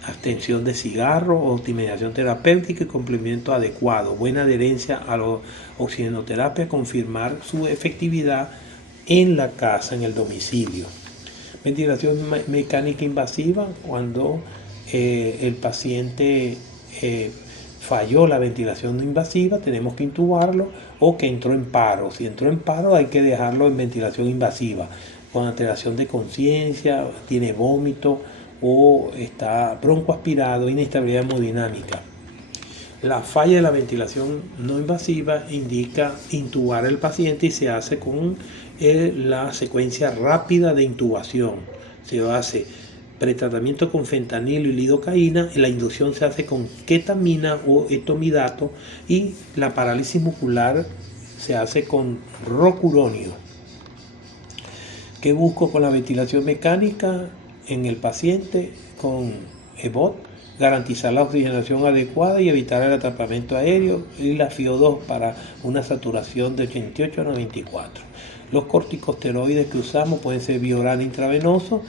abstención de cigarro, optimización terapéutica y complemento adecuado, buena adherencia a la oxigenoterapia, confirmar su efectividad en la casa, en el domicilio. Ventilación mecánica invasiva: cuando el paciente falló la ventilación no invasiva, tenemos que intubarlo, o que entró en paro. Si entró en paro, hay que dejarlo en ventilación invasiva, con alteración de conciencia, tiene vómito o está broncoaspirado, inestabilidad hemodinámica. La falla de la ventilación no invasiva indica intubar al paciente y se hace con la secuencia rápida de intubación. Se hace pretratamiento con fentanilo y lidocaína, y la inducción se hace con ketamina o etomidato, y la parálisis muscular se hace con rocuronio. ¿Qué busco con la ventilación mecánica en el paciente con EVOT? Garantizar la oxigenación adecuada y evitar el atrapamiento aéreo, y la FiO2 para una saturación de 88 a 94. Los corticosteroides que usamos pueden ser vía oral intravenoso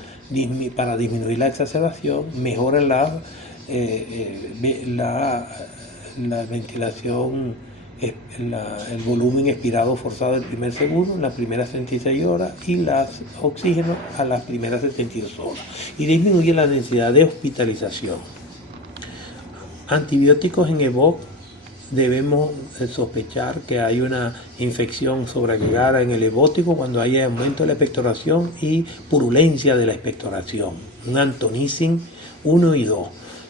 para disminuir la exacerbación, mejoran la ventilación, el volumen expirado forzado del primer segundo, en las primeras 36 horas, y las oxígeno a las primeras 72 horas, y disminuye la necesidad de hospitalización. Antibióticos en EVOC: debemos sospechar que hay una infección sobreagregada en el evótico cuando hay aumento de la expectoración y purulencia de la expectoración. Un antonicin 1 y 2.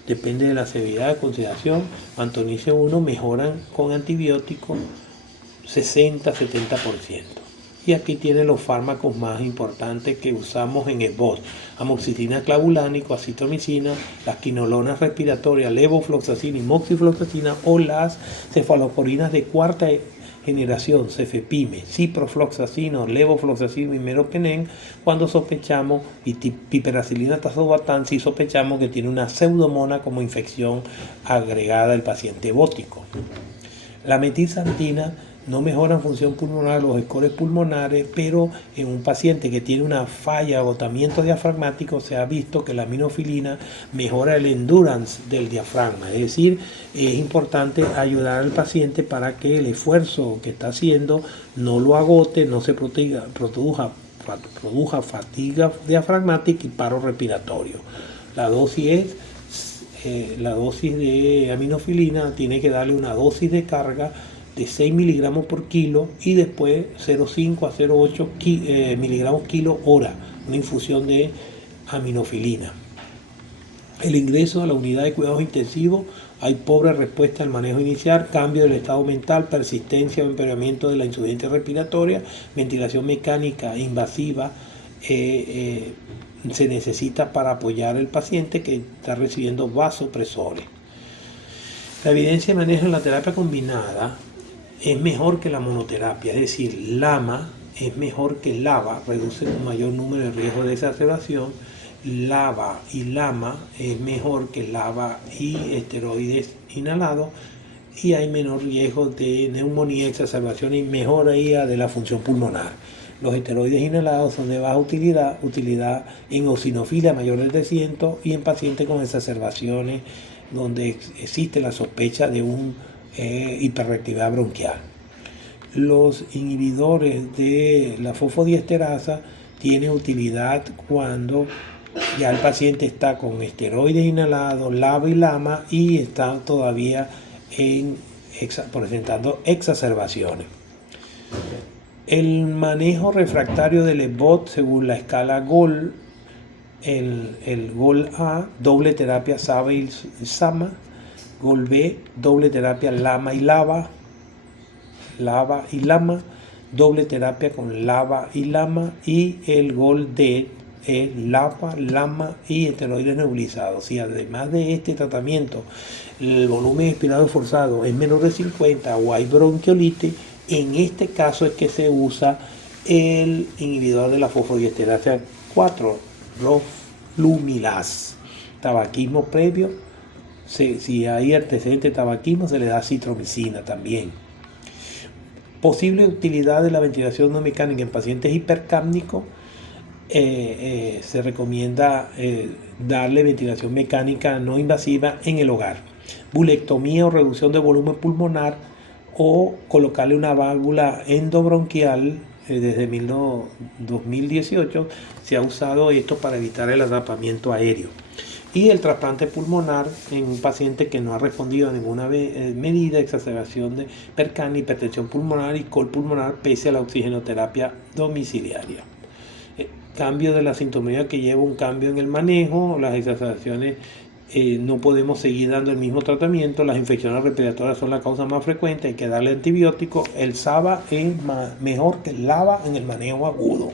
Depende de la severidad de consideración. Antonicin 1 mejoran con antibióticos 60-70%. Y aquí tienen los fármacos más importantes que usamos en EVOT: amoxicilina clavulánico, acitromicina, las quinolonas respiratorias, levofloxacina y moxifloxacina, o las cefaloporinas de cuarta generación, cefepime, ciprofloxacino, levofloxacino y meropenem, cuando sospechamos, y piperacilina tazobactam si sospechamos que tiene una pseudomonas como infección agregada al paciente evótico. La metilsantina no mejora en función pulmonar los scores pulmonares, pero en un paciente que tiene una falla, agotamiento diafragmático, se ha visto que la aminofilina mejora el endurance del diafragma. Es decir, es importante ayudar al paciente para que el esfuerzo que está haciendo no lo agote, no se produzca fatiga diafragmática y paro respiratorio. La dosis de aminofilina tiene que darle una dosis de carga de 6 miligramos por kilo, y después 0,5 a 0,8 miligramos kilo hora, una infusión de aminofilina. El ingreso a la unidad de cuidados intensivos: hay pobre respuesta al manejo inicial, cambio del estado mental, persistencia o empeoramiento de la insuficiencia respiratoria, ventilación mecánica invasiva se necesita para apoyar al paciente que está recibiendo vasopresores. La evidencia de manejo en la terapia combinada es mejor que la monoterapia, es decir, LAMA es mejor que LABA, reduce un mayor número de riesgos de exacerbación. LABA y LAMA es mejor que LABA y esteroides inhalados, y hay menor riesgo de neumonía, exacerbación y mejoría de la función pulmonar. Los esteroides inhalados son de baja utilidad en eosinofilia mayor de 300 y en pacientes con exacerbaciones donde existe la sospecha de un hiperreactividad bronquial. Los inhibidores de la fosfodiesterasa tienen utilidad cuando Ya el paciente está con esteroides inhalados, LABA y LAMA y está todavía presentando exacerbaciones. El manejo refractario del EBOT según la escala GOL, el GOL A, doble terapia SABA y SAMA, GOL B, doble terapia LAMA y LABA y LAMA, doble terapia con LABA y LAMA, y el GOL D es LABA, LAMA y esteroides nebulizados. Si además de este tratamiento el volumen expirado forzado es menor de 50 o hay bronquiolitis, en este caso es que se usa el inhibidor de la fosfodiesterasa 4, roflumilaz. Tabaquismo previo, si hay antecedente de tabaquismo, se le da citromicina también. Posible utilidad de la ventilación no mecánica en pacientes hipercápnicos. Se recomienda darle ventilación mecánica no invasiva en el hogar. Bulectomía o reducción de volumen pulmonar, o colocarle una válvula endobronquial. Desde 2018 se ha usado esto para evitar el atrapamiento aéreo. Y el trasplante pulmonar en un paciente que no ha respondido a ninguna medida, exacerbación de percania, hipertensión pulmonar y col pulmonar pese a la oxigenoterapia domiciliaria. Cambio de la sintomatología que lleva un cambio en el manejo, las exacerbaciones, no podemos seguir dando el mismo tratamiento, las infecciones respiratorias son la causa más frecuente, hay que darle antibióticos. El SABA es mejor que el LABA en el manejo agudo,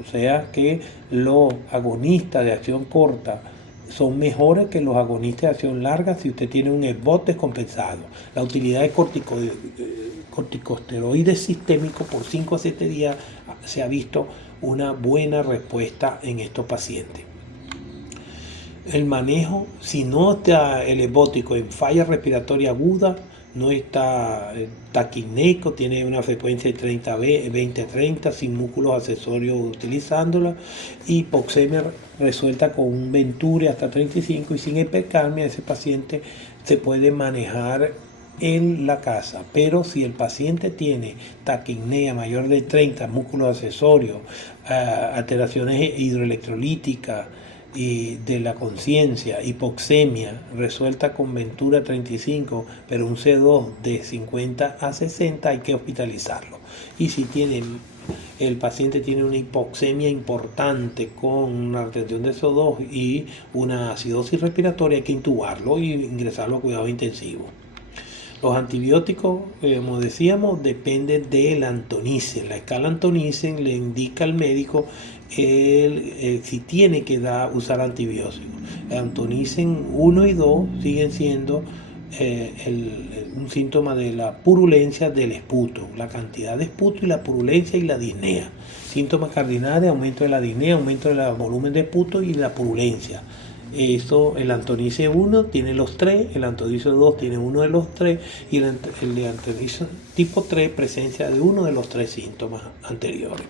o sea que los agonistas de acción corta son mejores que los agonistas de acción larga si usted tiene un EBOT descompensado. La utilidad de corticosteroides sistémicos por 5 a 7 días se ha visto una buena respuesta en estos pacientes. El manejo, si no está el ebótico en falla respiratoria aguda, no está taquineico, tiene una frecuencia de 20-30, sin músculos accesorios utilizándola, hipoxemia resuelta con un Venturi hasta 35 y sin hipercalmia, ese paciente se puede manejar en la casa. Pero si el paciente tiene taquipnea mayor de 30, músculos accesorios, alteraciones hidroelectrolíticas y de la conciencia, hipoxemia resuelta con Ventura 35, pero un C2 de 50 a 60, hay que hospitalizarlo. Y si el paciente tiene una hipoxemia importante con una retención de CO2 y una acidosis respiratoria, hay que intubarlo y ingresarlo a cuidado intensivo. Los antibióticos, como decíamos, dependen del Antonisen. La escala Antonisen le indica al médico si tiene que usar antibióticos. El Antonisen 1 y 2 siguen siendo un síntoma de la purulencia del esputo, la cantidad de esputo y la purulencia y la disnea. Síntomas cardinales: aumento de la disnea, aumento del volumen de esputo y la purulencia. El Antonisen 1 tiene los 3, el Antonisen 2 tiene uno de los 3 y el Antonisen tipo 3 presencia de uno de los 3 síntomas anteriores.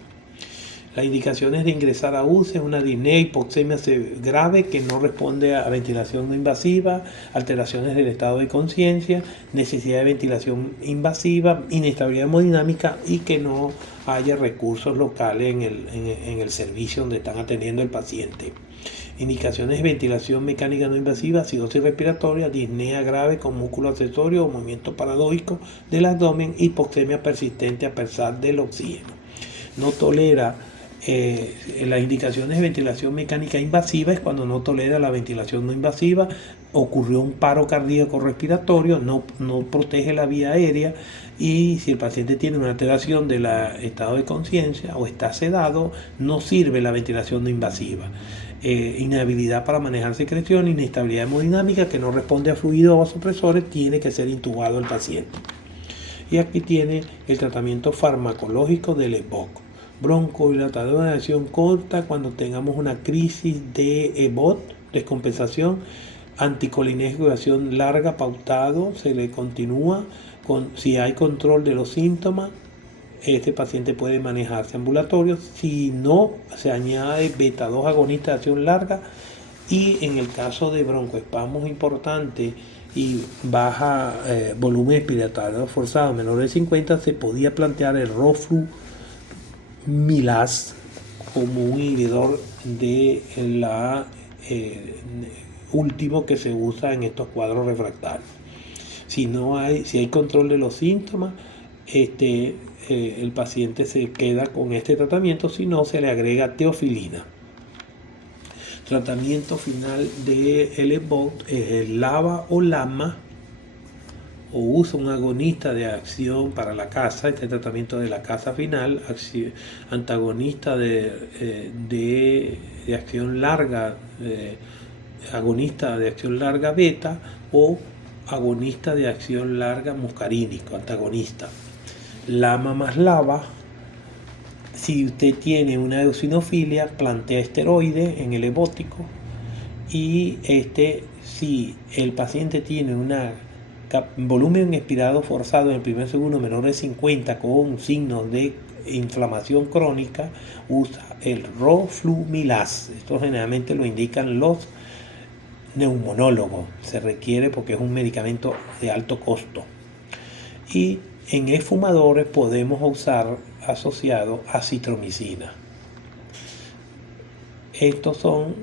Las indicaciones de ingresar a UCI es una disnea, hipoxemia grave que no responde a ventilación no invasiva, alteraciones del estado de conciencia, necesidad de ventilación invasiva, inestabilidad hemodinámica y que no haya recursos locales en el servicio donde están atendiendo al paciente. Indicaciones de ventilación mecánica no invasiva: acidosis respiratoria, disnea grave con músculo accesorio o movimiento paradójico del abdomen, hipoxemia persistente a pesar del oxígeno. No tolera las indicaciones de ventilación mecánica invasiva es cuando no tolera la ventilación no invasiva, ocurrió un paro cardíaco respiratorio, no protege la vía aérea, y si el paciente tiene una alteración del estado de conciencia o está sedado, no sirve la ventilación no invasiva. Inhabilidad para manejar secreción, inestabilidad hemodinámica que no responde a fluidos o vasopresores, tiene que ser intubado el paciente. Y aquí tiene el tratamiento farmacológico del EBOC. Broncodilatador de acción corta cuando tengamos una crisis de EBOT, descompensación. Anticolinérgico de acción larga pautado, se le continúa si hay control de los síntomas. Este paciente puede manejarse ambulatorio. Si no, se añade beta-2 agonista de acción larga. Y en el caso de broncoespasmos importantes y baja volumen expiratorio forzado menor de 50, se podía plantear el roflumilaz como un inhibidor de la último que se usa en estos cuadros refractarios. Si hay control de los síntomas, el paciente se queda con este tratamiento, si no se le agrega teofilina. Tratamiento final del EVOT es el LABA o LAMA, o usa un agonista de acción para la casa, este tratamiento de la casa final, antagonista de acción larga, agonista de acción larga beta o agonista de acción larga muscarínico, antagonista. LAMA más LABA. Si usted tiene una eosinofilia, plantea esteroide en el evótico. Y si el paciente tiene un volumen expirado forzado en el primer segundo menor de 50 con signos de inflamación crónica, usa el roflumilaz. Esto generalmente lo indican los neumonólogos. Se requiere porque es un medicamento de alto costo. Y en exfumadores podemos usar asociado acitromicina. Estos son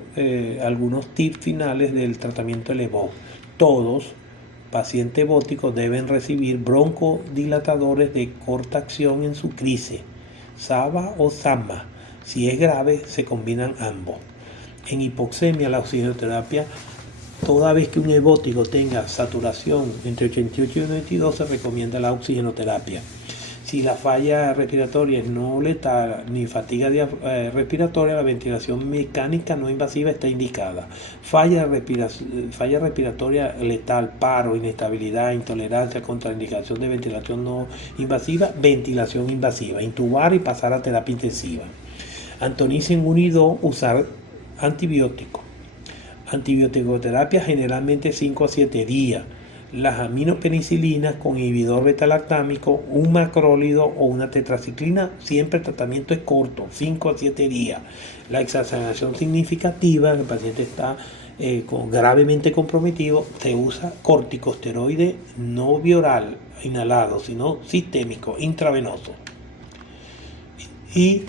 algunos tips finales del tratamiento del EVOT. Todos pacientes evóticos deben recibir broncodilatadores de corta acción en su crisis, SABA o SAMA. Si es grave, se combinan ambos. En hipoxemia, la oxigenoterapia, toda vez que un evótico tenga saturación entre 88 y 92, se recomienda la oxigenoterapia. Si la falla respiratoria es no letal ni fatiga respiratoria, la ventilación mecánica no invasiva está indicada. Falla respiratoria letal, paro, inestabilidad, intolerancia, contraindicación de ventilación no invasiva, ventilación invasiva, intubar y pasar a terapia intensiva. Antonicen 1 y 2, usar antibióticos. Antibioticoterapia generalmente 5 a 7 días. Las aminopenicilinas con inhibidor beta-lactámico, un macrólido o una tetraciclina, siempre el tratamiento es corto, 5 a 7 días. La exacerbación significativa, el paciente está gravemente comprometido, se usa corticosteroide no bioral inhalado, sino sistémico, intravenoso. Y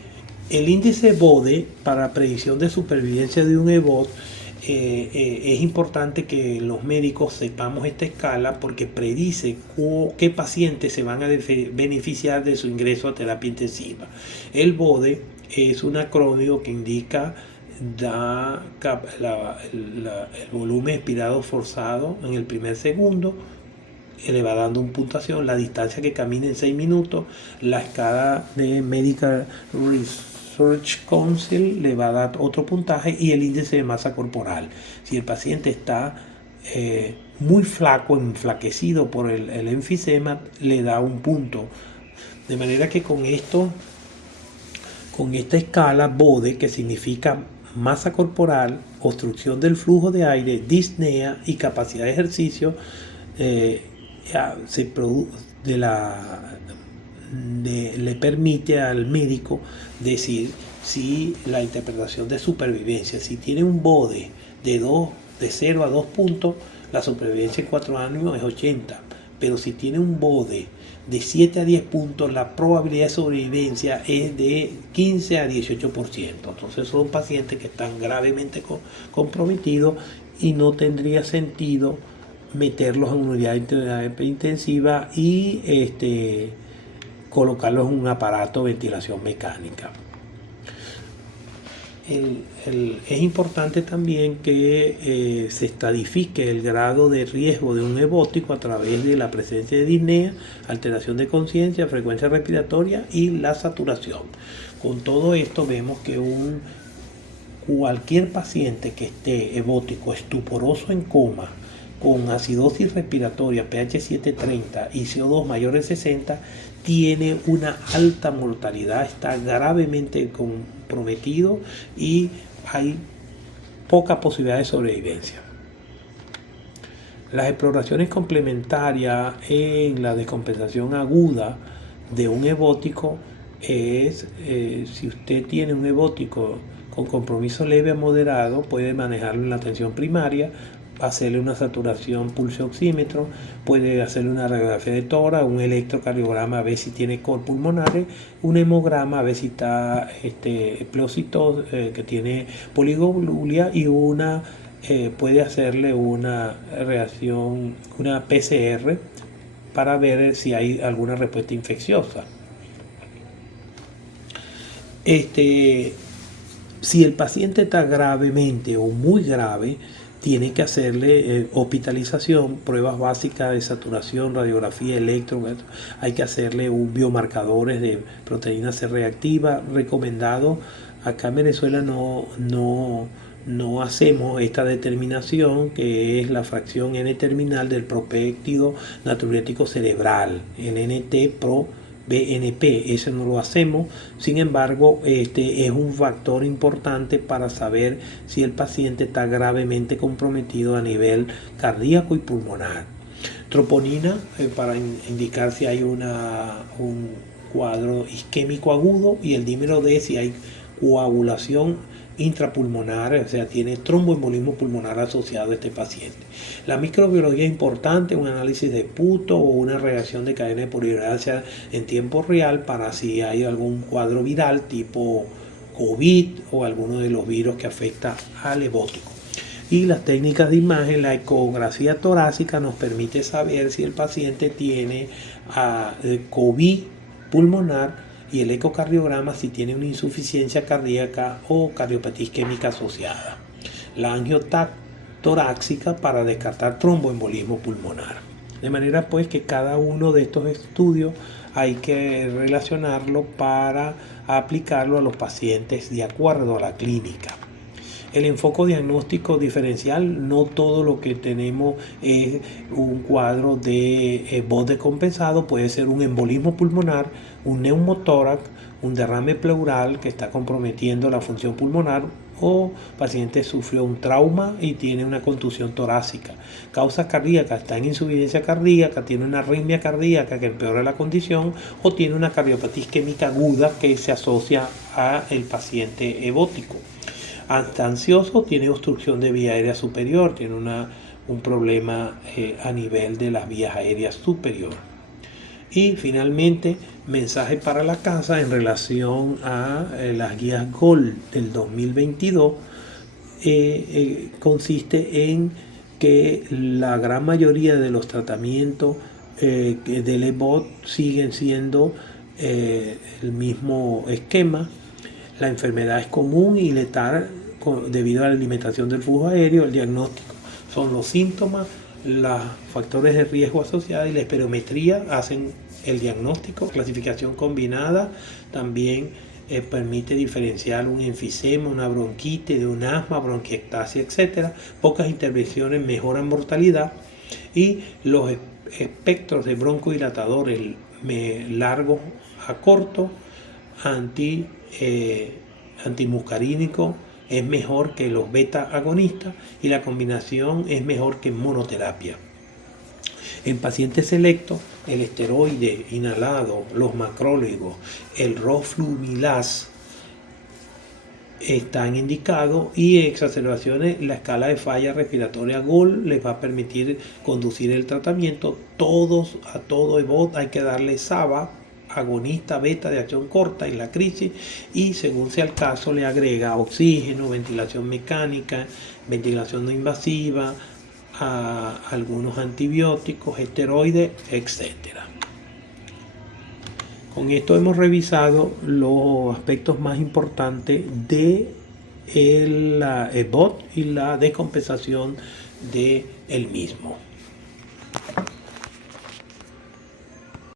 el índice BODE para predicción de supervivencia de un EVOT, es importante que los médicos sepamos esta escala porque predice qué pacientes se van a beneficiar de su ingreso a terapia intensiva. El BODE es un acrónimo que indica el volumen expirado forzado en el primer segundo, le va dando una puntuación, la distancia que camina en 6 minutos, la escala de Medical Research Council le va a dar otro puntaje y el índice de masa corporal. Si el paciente está muy flaco, enflaquecido por el enfisema, le da un punto. De manera que con esta escala BODE, que significa masa corporal, obstrucción del flujo de aire, disnea y capacidad de ejercicio, le permite al médico decir si la interpretación de supervivencia, si tiene un BODE de 0 a 2 puntos, la supervivencia en 4 años es 80, pero si tiene un BODE de 7 a 10 puntos, la probabilidad de sobrevivencia es de 15 a 18%. Entonces son pacientes que están gravemente comprometidos y no tendría sentido meterlos en unidad intensiva y colocarlos en un aparato de ventilación mecánica. Es importante también que se estadifique el grado de riesgo de un evótico a través de la presencia de disnea, alteración de conciencia, frecuencia respiratoria y la saturación. Con todo esto vemos que cualquier paciente que esté evótico, estuporoso en coma, con acidosis respiratoria, pH 730 y CO2 mayor de 60, tiene una alta mortalidad, está gravemente comprometido y hay poca posibilidad de sobrevivencia. Las exploraciones complementarias en la descompensación aguda de un evótico es, si usted tiene un evótico con compromiso leve a moderado, puede manejarlo en la atención primaria, hacerle una saturación pulso oxímetro, puede hacerle una radiografía de tórax, un electrocardiograma a ver si tiene cor pulmonares, un hemograma a ver si está que tiene poliglobulia, y puede hacerle una reacción, una PCR para ver si hay alguna respuesta infecciosa. Si el paciente está gravemente o muy grave, tiene que hacerle hospitalización, pruebas básicas de saturación, radiografía, hay que hacerle biomarcadores de proteína C reactiva recomendado. Acá en Venezuela no hacemos esta determinación, que es la fracción N-terminal del propéptido natriurético cerebral, el NT-proBNP, ese no lo hacemos. Sin embargo, es un factor importante para saber si el paciente está gravemente comprometido a nivel cardíaco y pulmonar. Troponina, para indicar si hay un cuadro isquémico agudo, y el dímero D si hay coagulación intrapulmonar, o sea, tiene tromboembolismo pulmonar asociado a este paciente. La microbiología es importante, un análisis de PUTO o una reacción de cadena de polimerasa en tiempo real para si hay algún cuadro viral tipo COVID o alguno de los virus que afecta al ebótico. Y las técnicas de imagen, la ecografía torácica nos permite saber si el paciente tiene COVID pulmonar, y el ecocardiograma si tiene una insuficiencia cardíaca o cardiopatía isquémica asociada. La angiotorácica para descartar tromboembolismo pulmonar. De manera pues que cada uno de estos estudios hay que relacionarlo para aplicarlo a los pacientes de acuerdo a la clínica. El enfoque diagnóstico diferencial, no todo lo que tenemos es un cuadro de voz descompensado, puede ser un embolismo pulmonar, un neumotórax, un derrame pleural que está comprometiendo la función pulmonar, o paciente sufrió un trauma y tiene una contusión torácica. Causas cardíacas, está en insuficiencia cardíaca, tiene una arritmia cardíaca que empeora la condición, o tiene una cardiopatía isquémica aguda que se asocia al paciente ebótico. Está ansioso, tiene obstrucción de vía aérea superior, tiene un problema a nivel de las vías aéreas superior. Y finalmente, mensaje para la casa en relación a las guías GOLD del 2022, consiste en que la gran mayoría de los tratamientos del EBOT siguen siendo el mismo esquema. La enfermedad es común y letal debido a la alimentación del flujo aéreo. El diagnóstico son los síntomas, los factores de riesgo asociados, y la espirometría hacen el diagnóstico. Clasificación combinada también permite diferenciar un enfisema, una bronquitis, de un asma, bronquiectasia, etc. Pocas intervenciones mejoran mortalidad, y los espectros de broncodilatadores largos a corto, antimuscarínico, es mejor que los beta agonistas, y la combinación es mejor que monoterapia. En pacientes selectos, el esteroide inhalado, los macróligos, el roflumilaz están indicados, y exacerbaciones, la escala de falla respiratoria GOLD les va a permitir conducir el tratamiento. A todo EBOT hay que darle SABA, agonista beta de acción corta en la crisis, y según sea el caso le agrega oxígeno, ventilación mecánica, ventilación no invasiva, algunos antibióticos, esteroides, etc. Con esto hemos revisado los aspectos más importantes de el EBOT y la descompensación del mismo.